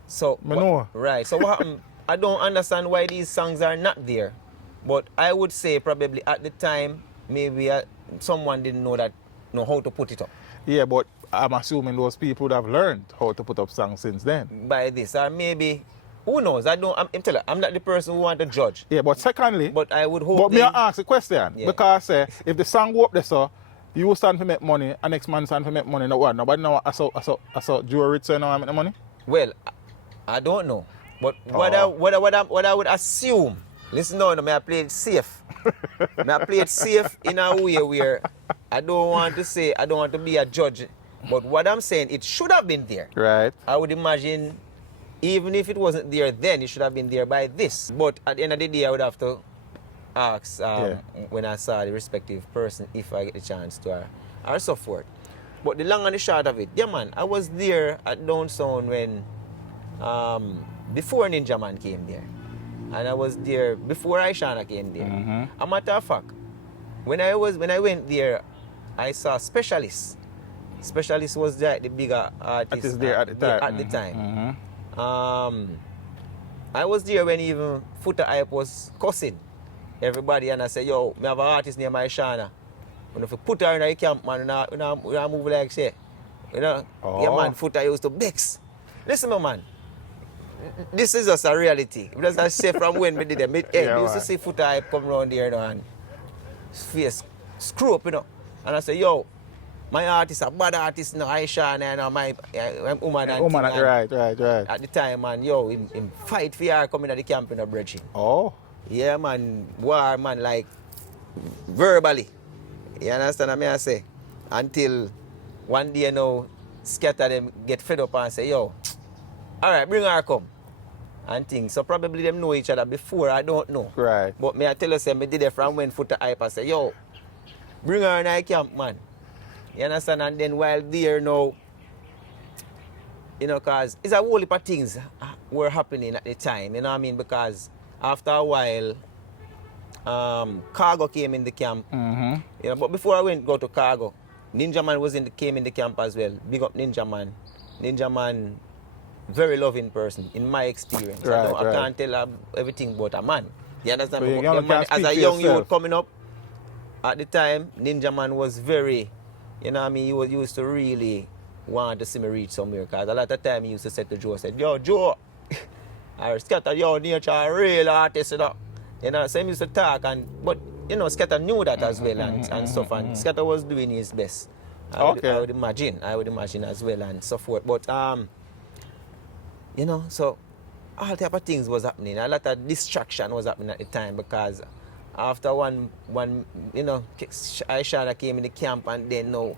So know. Right. So what happened? I don't understand why these songs are not there. But I would say probably at the time maybe someone didn't know how to put it up. Yeah, but I'm assuming those people would have learned how to put up songs since then. By this, or maybe, who knows? I'm telling you, I'm not the person who want to judge. Yeah, but secondly, but I would hope. But me ask a question, because if the song go up there, so you stand to make money, and next man stand to make money. No one, nobody know. I saw Joe Ritz now make the money. Well, I don't know, but what I would assume. Listen now, I play it safe. I play it safe in a way where I don't want to be a judge. But what I'm saying, it should have been there. Right. I would imagine, even if it wasn't there then, it should have been there by this. But at the end of the day, I would have to ask when I saw the respective person if I get the chance to or so forth. But the long and the short of it, yeah man, I was there at Down Sound when before Ninja Man came there. And I was there before Aishana came there. A matter of fact, when I went there, I saw Specialist. Specialist was the bigger artist there at the time. I was there when even Footer Hype was cussing everybody, and I said, yo, me have an artist named Aishana. When if you put her in the camp, man, you move like shit. You know? Yeah man, Footer used to bex. Listen man. This is just a reality. Because I say from when we did it. We used to see Footer Hype come around there, you know, and his face screw up, you know. And I say, yo, my artist, a bad artist, no, Aisha, and my woman. Right. At the time, man, yo, him fight for her coming at the camp in a bridge. Oh. Yeah, man, war, man, like, verbally. You understand what I say? Until one day, you know, scatter them, get fed up and say, yo, all right, bring her come. And things. So probably them know each other before, I don't know. Right. But me I tell you, say, me did it from when Footer Hype, I say, yo, bring her in the camp, man. You understand? And then while there now, you know, because it's a whole heap of things were happening at the time, you know what I mean? Because after a while, Cargo came in the camp. You know, but before I go to Cargo, Ninja Man came in the camp as well. Big up Ninja Man. Ninja Man, very loving person, in my experience. I can't tell everything about a man. You understand? Man, as a young youth coming up, at the time, Ninja Man was very, you know what I mean, he used to really want to see me reach somewhere. Because a lot of time he used to say to Joe, said, yo, Joe, I scatter your nature, a real artist, you know. You know, so he used to talk, but you know, Scatter knew that as well and stuff, and Scatter was doing his best. I would imagine as well and so forth. But you know, so all type of things was happening. A lot of distraction was happening at the time because after one you know, Aishana came in the camp and then now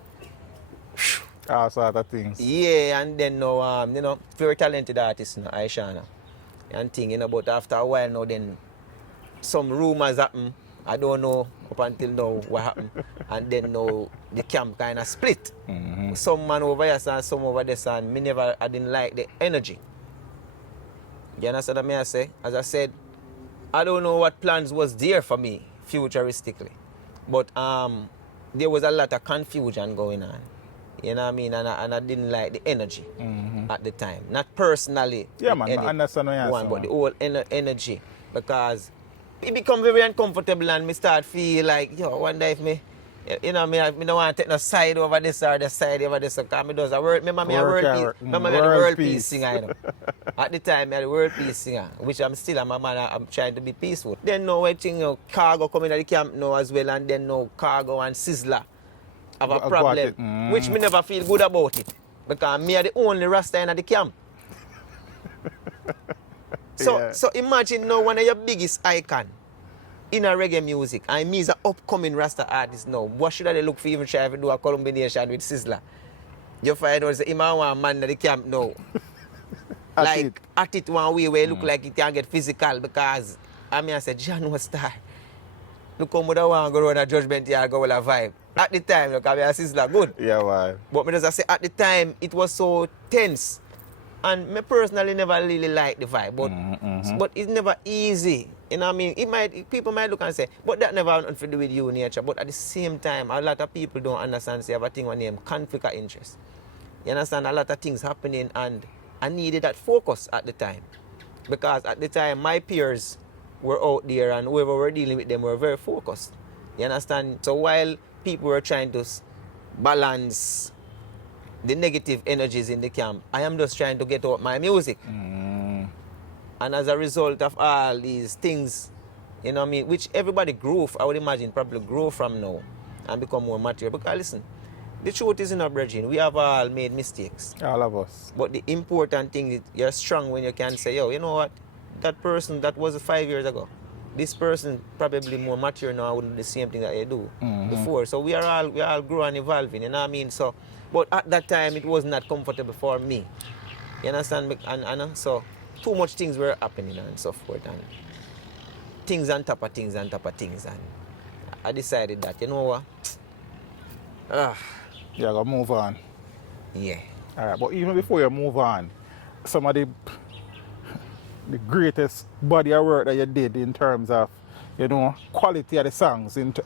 all sort of things. yeah, and then now you know, very talented artist, you know, Aishana and thing, you know, but after a while now then some rumors happen. I don't know up until now what happened. And then now the camp kind of split. Some man over here and some over there, and I didn't like the energy. You understand what I say? As I said, I don't know what plans was there for me futuristically. But there was a lot of confusion going on. You know what I mean? And I didn't like the energy at the time. Not personally. Yeah, man, I understand what you're saying. But the whole energy. Because it become very uncomfortable and me start feel like, yo, I wonder if me, you know, me don't want to take no side over this or the side over this. Because me does a word, remember me a world peace. Remember me a world peace singer, you know. At the time, I had a world peace singer, which I'm a man, I'm trying to be peaceful. Then now, I think, you know, Cargo coming to the camp now as well, and then now Cargo and Sizzler have a problem, which me never feel good about it. Because me are the only Rasta in the camp. So imagine now one of your biggest icon in a reggae music, and me is an upcoming Rasta artist now. What should I look for even try to do a combination with Sizzler? You find out that him and one man in the camp now. At it one way where it look like it can get physical because I said, John was star. Look how much I want to go on a judgment here, go with a vibe. At the time, look, I mean, Sizzler good. Yeah, why? But me just say at the time it was so tense. And me personally never really liked the vibe, but it's never easy. You know what I mean? People might look and say, but that never had nothing to do with you, nature. But at the same time, a lot of people don't understand, say, have a thing one name, conflict of interest. You understand? A lot of things happening, and I needed that focus at the time. Because at the time, my peers were out there, and whoever were dealing with them were very focused. You understand? So while people were trying to balance the negative energies in the camp, I am just trying to get out my music. And as a result of all these things, you know what I mean, which everybody grew, I would imagine, probably grow from now and become more mature. Because listen, the truth is in our brethren, we have all made mistakes. All of us. But the important thing is you're strong when you can say, yo, you know what, that person, that was 5 years ago. This person probably more mature now, wouldn't do the same thing that they do before. So we are all growing and evolving, you know what I mean? So, but at that time, it was not comfortable for me. You understand? And so, too much things were happening and so forth. And things on top of things on top of things. And I decided that, you know what? You gotta move on. Yeah. All right, but even before you move on, some of the greatest body of work that you did in terms of, you know, quality of the songs and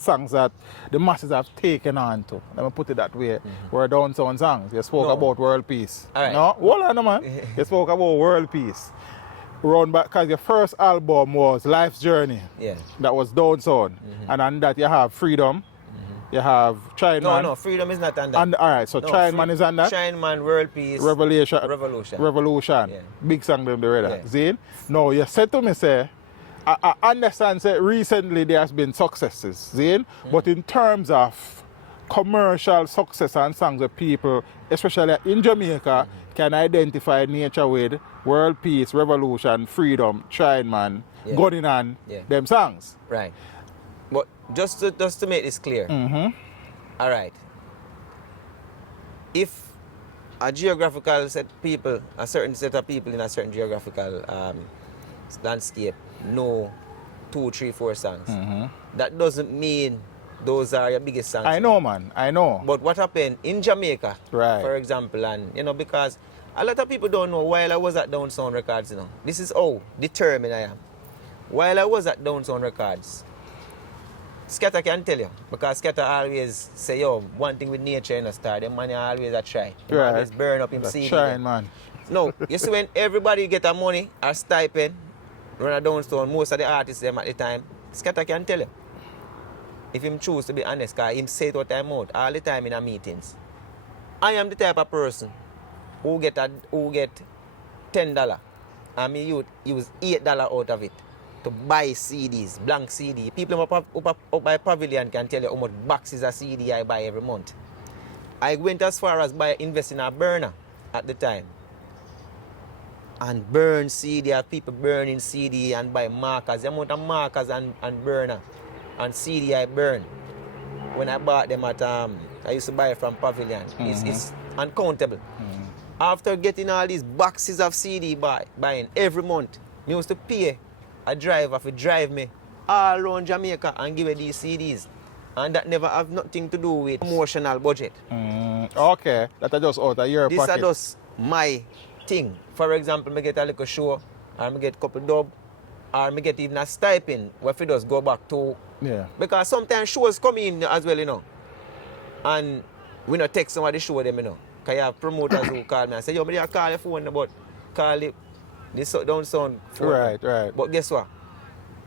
songs that the masses have taken on to. Let me put it that way. Were downtown songs. You spoke about world peace. All right. No, hold on, man. You spoke about world peace. Run back, because your first album was Life's Journey. Yeah. That was downtown. And on that you have Freedom. You have Trying Man. No, Freedom is not on that. And all right, so Trying Man is on that. Trying Man, World Peace, Revolution. Yeah. Big song them the Yeah. Zine. No, you said to me, say, I understand, say, recently there has been successes, Zine, but in terms of commercial success and songs that people, especially in Jamaica, can identify nature with World Peace, Revolution, Freedom, Trying Man, Gunning On, them songs. Right. But just to make this clear, all right, if a geographical set people, a certain set of people in a certain geographical landscape know 2, 3, 4 songs, that doesn't mean those are your biggest songs. I know, man, I know. But what happened in Jamaica, right, for example, and you know, because a lot of people don't know, while I was at Downtown Records, you know, this is how determined I am. While I was at Downtown Records, Scatter can tell you, because Scatter always say, yo, one thing with nature in a star, the man always a try. He always burn up him CD. Trying, man. No, you see when everybody get a money or stipend, run a Downtown, most of the artists them at the time, Scatter can tell you. If him choose to be honest, because him say it out time out all the time in our meetings. I am the type of person who get $10 and me use $8 out of it to buy CDs, blank CD. People up by Pavilion can tell you how much boxes of CD I buy every month. I went as far as investing in a burner at the time. And burn CD, people burning CD and buy markers. The amount of markers and burner and CD I burn when I bought them at I used to buy it from Pavilion. It's uncountable. After getting all these boxes of CD buying every month, I used to pay a driver to drive me all around Jamaica and give me these CDs. And that never have nothing to do with emotional budget. Okay, that are just out of your This pocket. is just my thing. For example, I get a little show, or I get a couple dub, or I get even a stipend where I just go back to. Yeah. Because sometimes shows come in as well, you know. And we not text somebody show them, you know. Because you have promoters who call me and say, yo, I call your phone, but call it this down sound phone. Right. But guess what?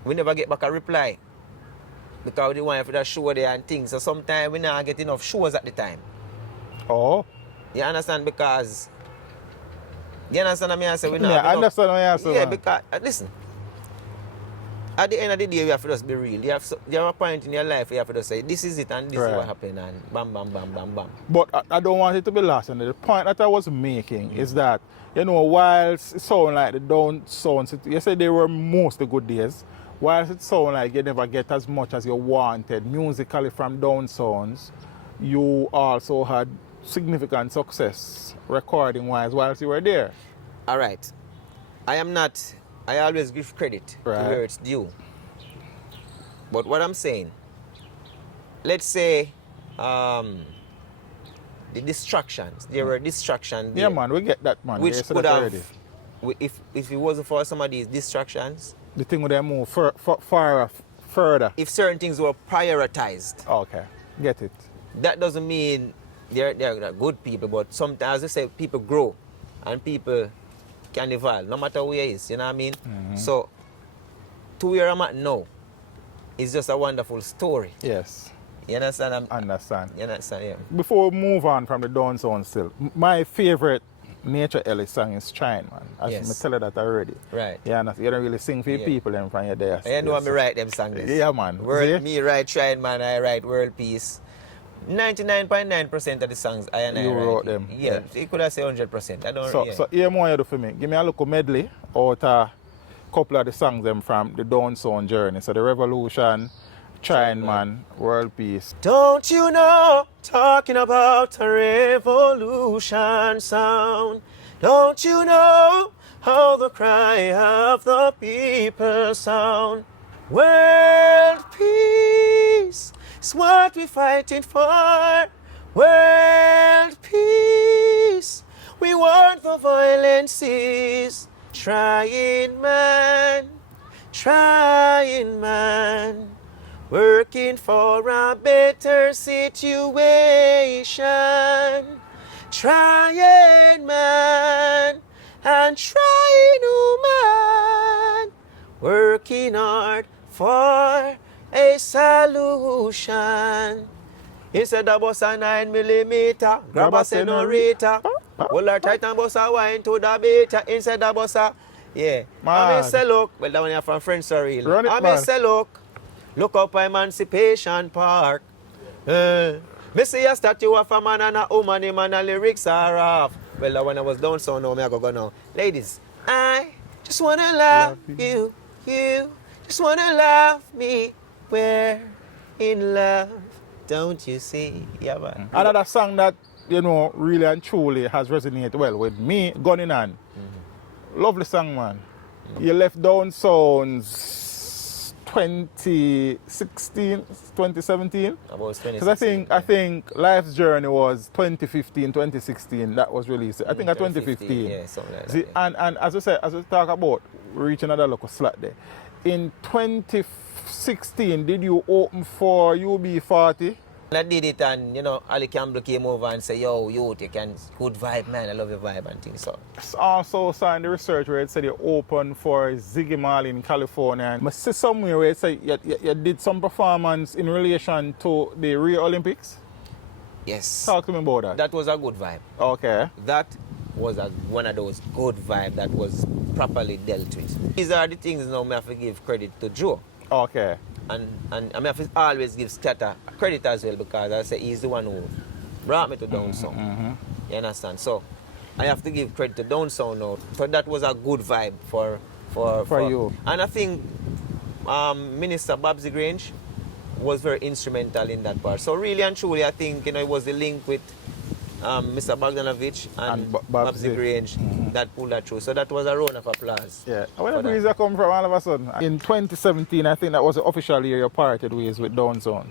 We never get back a reply. Because we want for that show there and things. So sometimes we not get enough shows at the time. Oh. You understand? Because you understand what I say? We not Yeah, have I enough- understand what you're saying. Yeah, because listen. At the end of the day, you have to just be real. You have a point in your life where you have to just say, this is it and this is Right. what happened and bam, bam, bam, bam, bam. But I don't want it to be lost. And the point that I was making is that, you know, whilst it sound like the down sounds, you said they were mostly good days, whilst it sound like you never get as much as you wanted musically from down sounds, you also had significant success recording-wise whilst you were there. All right. I always give credit to Right. where it's due. But what I'm saying, let's say the distractions, there were distractions Yeah, there, man, we get that, man. which You said could that have, already. if it wasn't for some of these distractions, The thing would have moved further. if certain things were prioritized, Okay, get it. that doesn't mean they're good people, but sometimes, as I say, people grow and people can evolve, no matter where it is, you know what I mean? So, to where I'm at now, is just a wonderful story. Yes, You understand? understand. You understand, yeah. Before we move on from the down sound still, my favorite Nature Ellis song is Shine, man. I Yes. tell you that already. Right. Yeah, you don't really sing for your Yeah. people them from your there. I know me write them songs. Yeah, man. See? Me write Shrine Man, I write World Peace. 99.9% of the songs I You write. wrote them, Yeah, yeah. you could have said 100%. I don't So, yeah. so here more you do for me. Give me a little medley out a couple of the songs them from the down sound journey. So the Revolution, Shine Man, World Peace. Don't you know, talking about a revolution sound. Don't you know how the cry of the people sound? World peace is what we're fighting for. World peace, we want the violence cease. Trying man, working for a better situation. Trying man and trying woman, working hard for a solution. Instead of bus a 9mm, grab a senorita. Hold her tight and bus a wine to the beta. Instead of bus a, yeah. I Man. say look, well that one here from French Sorrel. Run it, I man. say look up Emancipation Park. Me see a statue of a man and a woman, him and the lyrics are off. Well, that when I was down, so now me I go now. Ladies, I just wanna love you, just wanna love me. We're in love, don't you see? Yeah, man. Another song that, you know, really and truly has resonated well with me, Gunning On. Lovely song, man. You left down sounds 2016, 2017. About 'Cause I think Life's Journey was 2015, 2016. That was released. I think at 2015. Yeah, something like that. See, yeah. and as I said, as we talk about reaching another local slot there. In 2016, did you open for UB40? I did it and, you know, Ali Campbell came over and said, yo, you can, good vibe, man, I love your vibe and things. So, Also saw in the research where it said you opened for Ziggy Marley in California. And I see somewhere where it said you did some performance in relation to the Rio Olympics. yes. Talk to me about that. That was a good vibe. Okay. That was one of those good vibes that was properly dealt with. These are the things now I have to give credit to Joe. Okay. And I have to always give Scatter credit as well, because I say he's the one who brought me to Down Sound. You understand? So I have to give credit to Down Sound now. So that was a good vibe for you. And I think Minister Babsy Grange was very instrumental in that part. So really and truly, I think it was the link with Mr. Bogdanovich and Babsy Grange that pulled that through. So that was a round of applause. Yeah. Where the breeze come from all of a sudden? In 2017, I think that was the official year you parted ways with Down Sound.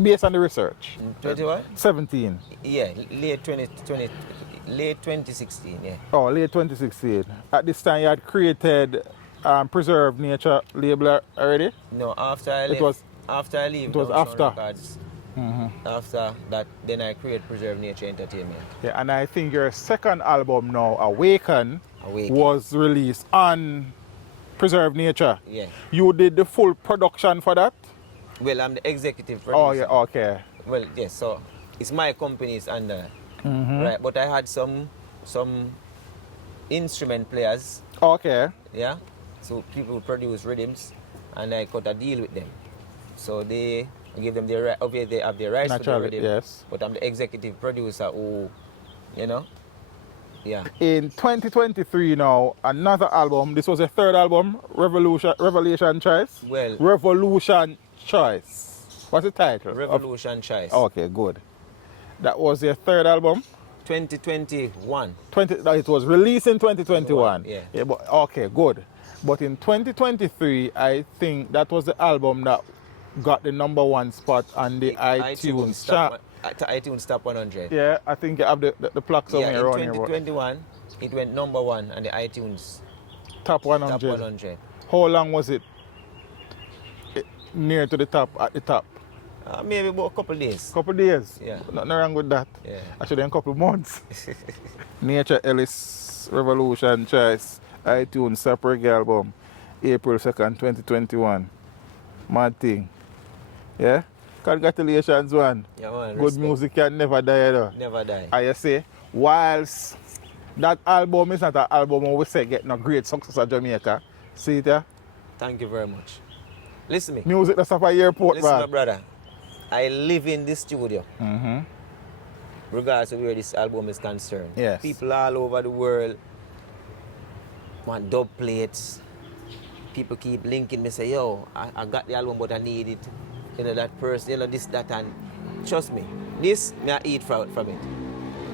Based on the research. 21? 17. Yeah, late 2016, yeah. Oh, late 2016. At this time, you had created Preserve Nature label already? No, after I left. It was after. Records, after that, then I created Preserve Nature Entertainment. Yeah, and I think your second album now, Awaken, was released on Preserve Nature. Yeah. You did the full production for that? Well, I'm the executive producer. Oh, yeah, okay. Well, yes, so it's my company's under, right? But I had some instrument players. Okay. Yeah. So people produce rhythms, and I got a deal with them. So they give them their right. Obviously, they have their rights for the rhythm. Yes. But I'm the executive producer who, yeah. In 2023 now, another album. This was a third album, Revelation Choice. Well, Revolution Choice. What's the title? Revolution Choice. Okay, good. That was your third album. 2021. It was released in 2021. Yeah. But, okay, good. But in 2023, I think that was the album that got the #1 spot on the iTunes chart. iTunes Top 100. Yeah, I think you have the plaque somewhere around here. In 2021, it went #1 on the iTunes Top 100. Top 100. How long was it near to the top, at the top? Maybe about a couple of days. Couple days? Yeah. Nothing wrong with that. Yeah. Actually, in a couple of months. Nature Ellis Revolution Choice iTunes separate album, April 2nd, 2021. Mad thing. Yeah? Congratulations, man. Yeah, man. Good music can never die, though. Never die. I say, whilst that album is not an album we say get no great success at Jamaica. See it, yeah? Thank you very much. Listen me. Music that's up at airport, Listen, man. my brother. I live in this studio. Regardless of where this album is concerned. Yes. People all over the world want dub plates. People keep linking me, say, yo, I got the album, but I need it. That person, this, that, and trust me, this, I eat from it.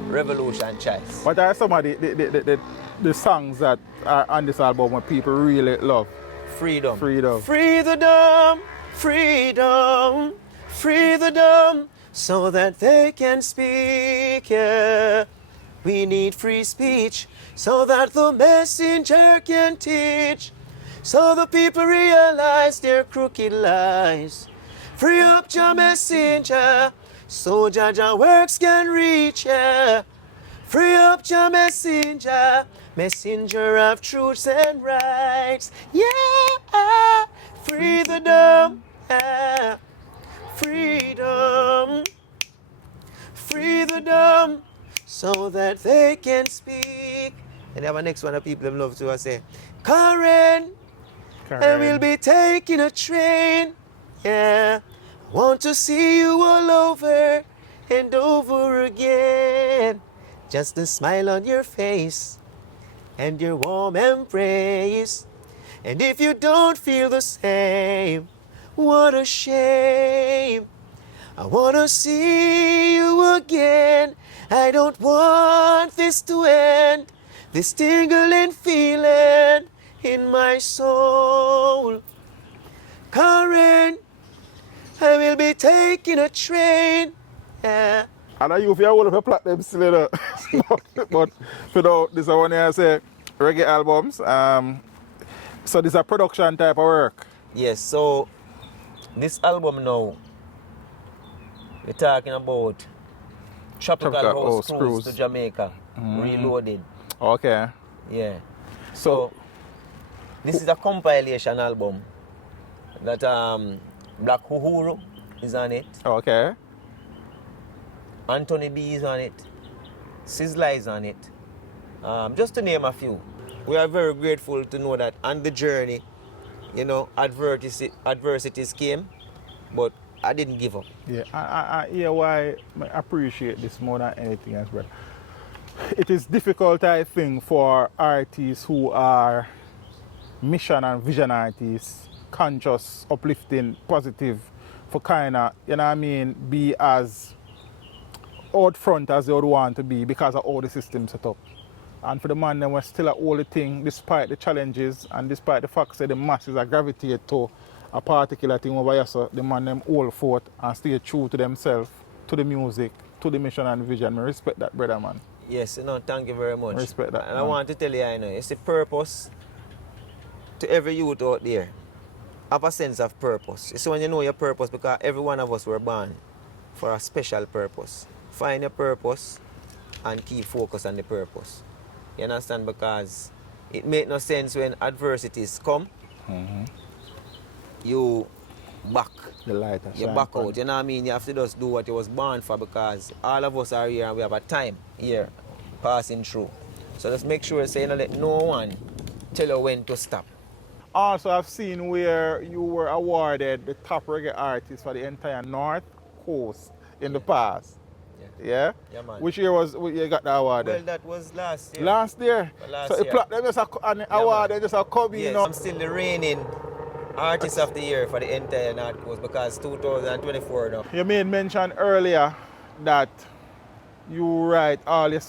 Revolution Choice. What are some of the songs that are on this album that people really love? Freedom. Freedom. Free the dumb, freedom, free the dumb, so that they can speak, yeah. We need free speech, so that the messenger can teach, so the people realize their crooked lies. Free up your messenger, so Jaja works can reach, yeah. Free up your messenger, messenger of truths and rights, yeah. Free the dumb, yeah. Freedom, free the dumb, so that they can speak. And have a next one of people love to say, Karen, and we'll be taking a train, yeah. Want to see you all over and over again. Just a smile on your face and your warm embrace. And if you don't feel the same, what a shame. I wanna see you again. I don't want this to end. This tingling feeling in my soul. Karen, I will be taking a train. Yeah. And I if you want to plot them still, you know. But you know, this is one I say reggae albums. So this is a production type of work. Yes, so this album now, we're talking about Tropical House Cruise to Jamaica, Reloaded. Okay. Yeah. So this is a compilation album that Black Uhuru is on it. Okay. Anthony B is on it. Sizzla is on it. Just to name a few. We are very grateful to know that on the journey, you know, adversities came, but I didn't give up. Yeah, I hear why I appreciate this more than anything else, brother. It is difficult, I think, for artists who are mission and vision artists, conscious, uplifting, positive, for kind of, you know what I mean, be as out front as they would want to be because of all the systems set up. And for the man, them were still at all the thing, despite the challenges and despite the fact that the masses are gravitate to a particular thing over here, so the man them all fought and stay true to themselves, to the music, to the mission and vision. I respect that, brother, man. Yes, thank you very much. I respect that. And I want to tell you, it's a purpose to every youth out there. Have a sense of purpose. It's when you know your purpose, because every one of us were born for a special purpose. Find your purpose and keep focus on the purpose. You understand? Because it makes no sense when adversities come, you back. The light You back out. You know what I mean? You have to just do what you was born for, because all of us are here and we have a time here passing through. So just make sure you let no one tell you when to stop. Also, I've seen where you were awarded the top reggae artist for the entire North Coast in the past. Yeah? Yeah, man. Which year you got the award? Well, that was last year. Last year? Last so year. you plucked them just an award, they just a cubby, Yes, you know? I'm still the reigning artist of the year for the entire North Coast, because 2024 now. You made mention earlier that you write all your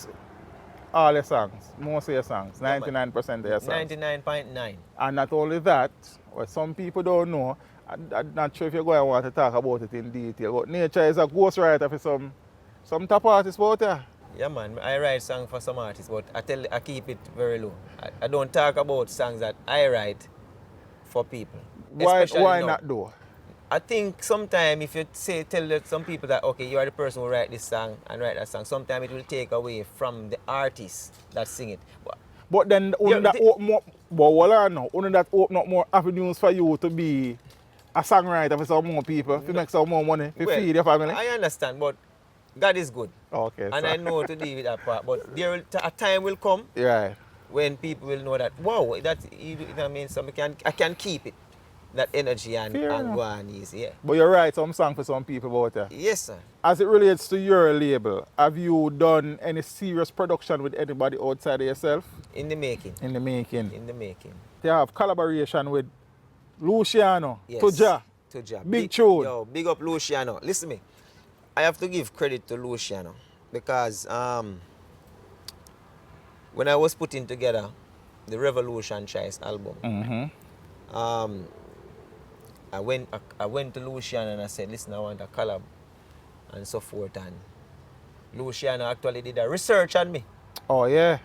songs, most of your songs, 99% of your songs. 99.9. And not only that, what some people don't know, I'm not sure if you're going to want to talk about it in detail, but Nature is a ghostwriter for some top artists out there. Yeah, man, I write songs for some artists, but I keep it very low. I don't talk about songs that I write for people. Why Especially now. not though? I think sometimes if you tell some people that, okay, you are the person who write this song and write that song, sometimes it will take away from the artist that sing it. But then only that open up more avenues for you to be a songwriter for some more people, to make some more money, to feed your family. I understand, but God is good. Okay. And I know to deal with that part. But a time will come when people will know that, wow, you know what I mean? So I can keep it, that energy and go on easy. Yeah. But you write some song for some people about that. Yes, sir. As it relates to your label, have you done any serious production with anybody outside of yourself? In the making. In the making. In the making. You have collaboration with Luciano, Yes. Tuja. Big tune. Yo, big up Luciano. Listen to me. I have to give credit to Luciano, because when I was putting together the Revolution Choice album, I went to Luciano and I said, listen, I want a collab and so forth. And Luciano actually did a research on me. Oh, yeah?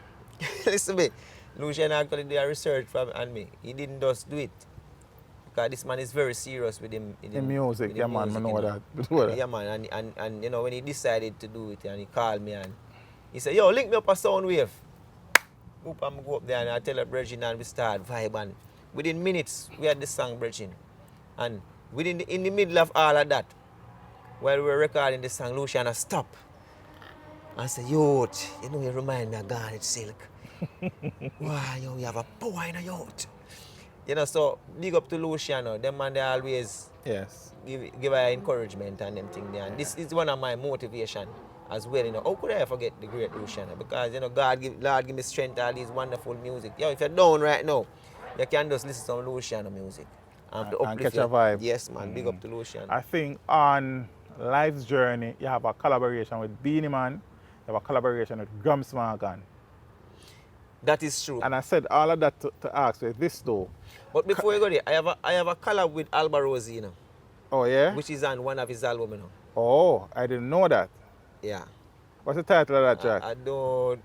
Listen to me. Luciano actually did a research on me. He didn't just do it, because this man is very serious with him. In music, yeah, man, I know that. Yeah, man, and you know, when he decided to do it, and he called me and he said, yo, link me up a sound wave. Oop, I'm go up there and I tell her Bridging, and we start vibe, and within minutes we had the song Bridging. And in the middle of all of that, while we were recording the song, Luciano stopped and said, yo, you know, you remind me of Garnet Silk. Wow, yo, you have a power in a youth. You know, so big up to Luciano. Them man, they always give her encouragement and them thing there. And this is one of my motivation as well. You know, how could I forget the great Luciano? Because, you know, Lord give me strength, all these wonderful music. Yo, if you're down right now, you can just listen to some Luciano music. And catch a vibe. Yes, man. Big up to Luciano. I think on Life's Journey, you have a collaboration with Beanie Man, you have a collaboration with Grumps Morgan. That is true. And I said all of that to ask you this though. But before we go there, I have a collab with Alba Rosie, you know. Oh, yeah? Which is on one of his albums, you know. Oh, I didn't know that. Yeah. What's the title of that track? I don't...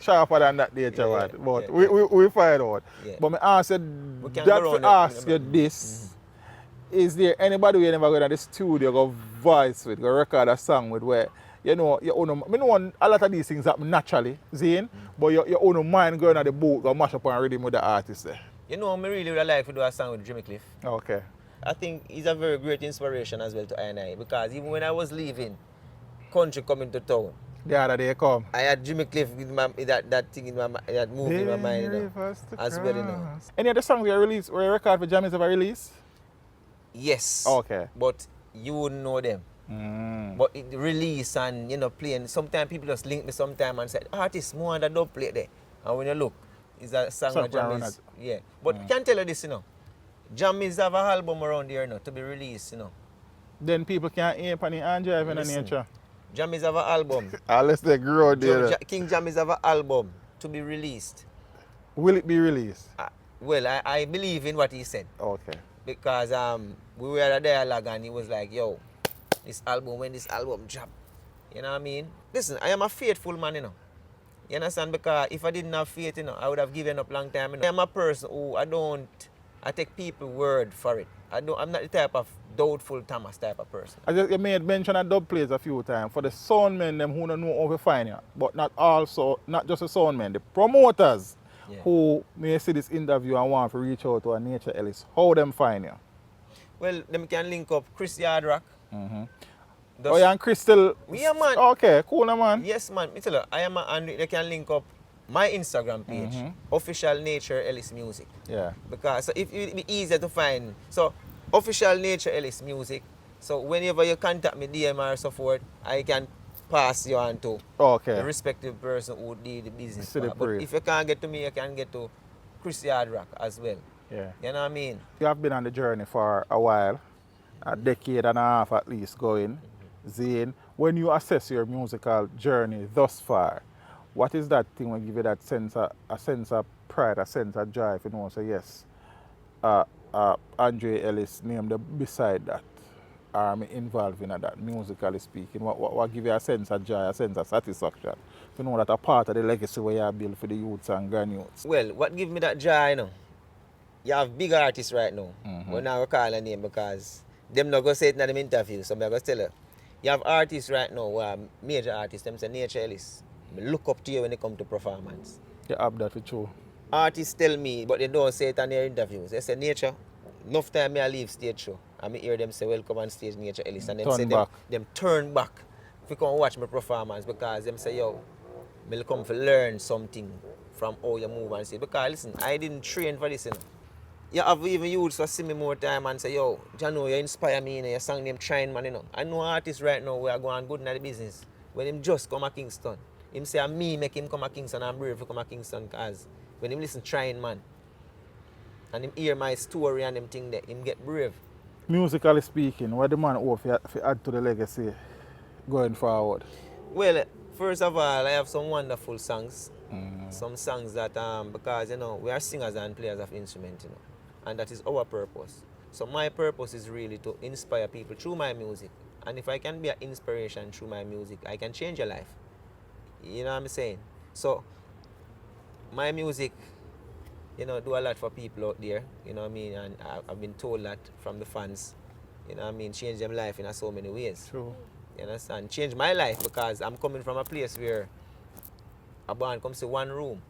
Sharper than that day, Chawad. But we find out. Yeah. But I said that to ask you this. Is there anybody who never go to the studio, go voice with, go record a song with, where, you know, your own, I know a lot of these things happen naturally, Zane, but your own mind going at the boat, go mash up and rhythm with the artist there. You know, I really would like to do a song with Jimmy Cliff. Okay. I think he's a very great inspiration as well to I&I, because even when I was leaving country coming to town, The other day come. I had Jimmy Cliff with that thing in my mind, that movie in my mind, you know, as well, you know. Any of the songs you released or you record for Jammy's ever released? Yes. Okay. But you wouldn't know them. But it release and, you know, playing. Sometimes people just link me sometime and say, artist, more that don't play there. And when you look, it's a song of Jammy's. Yeah. But I can tell you this, you know. Jammy's have an album around here, you know, to be released, you know. Then people can aim on the and drive in the nature. Jammy's have an album. Unless they grow there. King Jammy's have an album to be released. Will it be released? Well, I believe in what he said. Okay. Because we were at a dialogue and he was like, yo, when this album drop, you know what I mean? Listen, I am a faithful man, you know. You understand? Because if I didn't have faith, you know, I would have given up long time. You know? I am a person who I take people's word for it. I'm not the type of doubtful Thomas type of person. You made mention of dub plays a few times. For the sound men, them who don't know how to find you, but not just the sound men, the promoters who may see this interview and want to reach out to a Nature Ellis, how them find you? Well, them can link up Chris Yardrock. Oh, yeah, and Crystal. Yeah, man. Okay, cool, man. Yes, man. Me tell you, and they can link up my Instagram page, Official Nature Ellis Music. Yeah. Because if it be easier to find. So, Official Nature Ellis Music. So, whenever you contact me, DM or so forth, I can pass you on to the respective person who did the business. But if you can't get to me, you can get to Chris Yardrock as well. Yeah. You know what I mean? You have been on the journey for a while, a decade and a half at least going. Zane, when you assess your musical journey thus far, what is that thing that give you that sense of pride, a sense of joy, if you know, say yes, Andre Ellis named beside that, or I'm involved in that, musically speaking, what give you a sense of joy, a sense of satisfaction, if you know that a part of the legacy where you have built for the youths and grand youths? Well, what give me that joy, you know, you have big artists right now, we're not going to call a name because them not going to say it in them interview, so I'm going to tell you. You have artists right now who are major artists, them say Nature Ellis. I look up to you when it comes to performance. You have that for true. Artists tell me, but they don't say it on their interviews. They say, Nature, enough time I leave stage show. And I hear them say, welcome on stage, Nature Ellis. And them turn back if you come watch my performance because them say, yo, I come to learn something from how you move and say. Because listen, I didn't train for this, you know. You have even youths who see me more time and say, yo, Jano, you inspire me, you know, your song name Trying Man, you know. I know artists right now who are going good in the business. When him just come to Kingston, him say, me make him come to Kingston and I'm brave to come to Kingston because when him listen Trying Man and him hear my story and them thing there, him get brave. Musically speaking, what the man hope to add to the legacy going forward? Well, first of all, I have some wonderful songs. Some songs that, because, you know, we are singers and players of instruments, you know. And that is our purpose. So my purpose is really to inspire people through my music. And if I can be an inspiration through my music, I can change your life. You know what I'm saying? So my music, you know, do a lot for people out there. You know what I mean? And I've been told that from the fans. You know what I mean? Change them life in so many ways. True. You understand? Change my life because I'm coming from a place where a band comes to one room.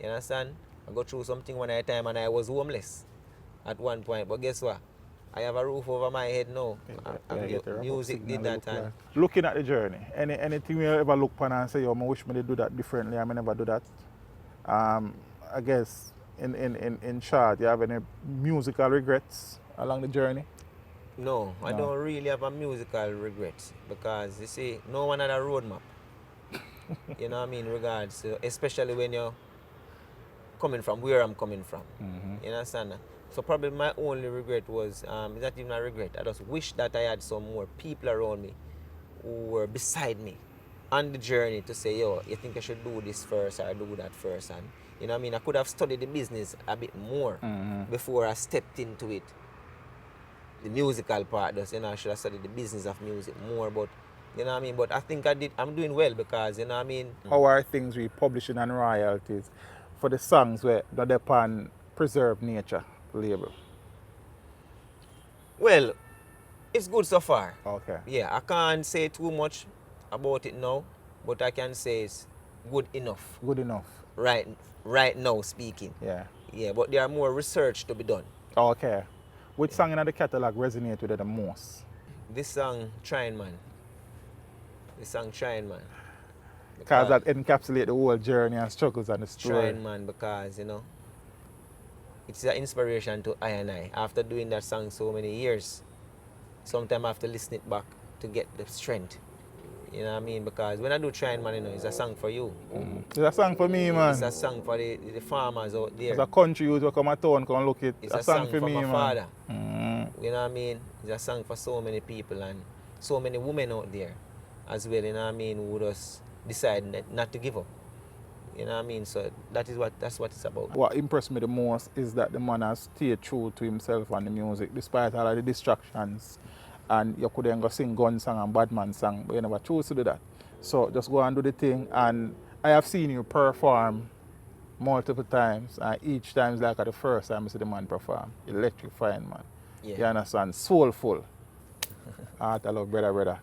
You understand? I go through something one at a time and I was homeless at one point, but guess what? I have a roof over my head now. Music did that time. Looking at the journey, anything you ever look upon and say, yo, I wish me to do that differently, I may never do that. I guess in short, you have any musical regrets along the journey? No, I don't really have a musical regret because you see, no one had a roadmap. You know what I mean? Regards to, especially when you're coming from where I'm coming from. You understand? So probably my only regret was, it's not even a regret, I just wish that I had some more people around me who were beside me on the journey to say, yo, you think I should do this first or do that first? And you know what I mean? I could have studied the business a bit more before I stepped into it. The musical part does, you know, I should have studied the business of music more, but you know what I mean? But I think I'm doing well because, you know what I mean? How are things with publishing and royalties for the songs where that upon Preserve Nature label? Well, it's good so far. Okay. Yeah, I can't say too much about it now, but I can say it's good enough. Good enough. Right now speaking. Yeah. Yeah, but there are more research to be done. Okay. Which song in the catalog resonates with you the most? This song, Trying Man. This song, Trying Man. Because that encapsulates the whole journey and struggles and the story. Trying man, because you know, it's an inspiration to I and I. After doing that song so many years, sometimes I have to listen it back to get the strength. You know what I mean? Because when I do Trying Man, you know, it's a song for you. It's a song for me, man. It's a song for the farmers out there. It's a country youth who come to town, come look it. It's a song for for me, my man. father. You know what I mean? It's a song for so many people and so many women out there as well, you know what I mean, who just decide not to give up. You know what I mean? So that's what it's about. What impressed me the most is that the man has stayed true to himself and the music, despite all of the distractions. And you couldn't go sing gun song and bad man song, but you never chose to do that. So just go and do the thing. And I have seen you perform multiple times, and each time is like the first time I see the man perform. Electrifying, man. Yeah. You understand? Soulful. Heart I love, brother.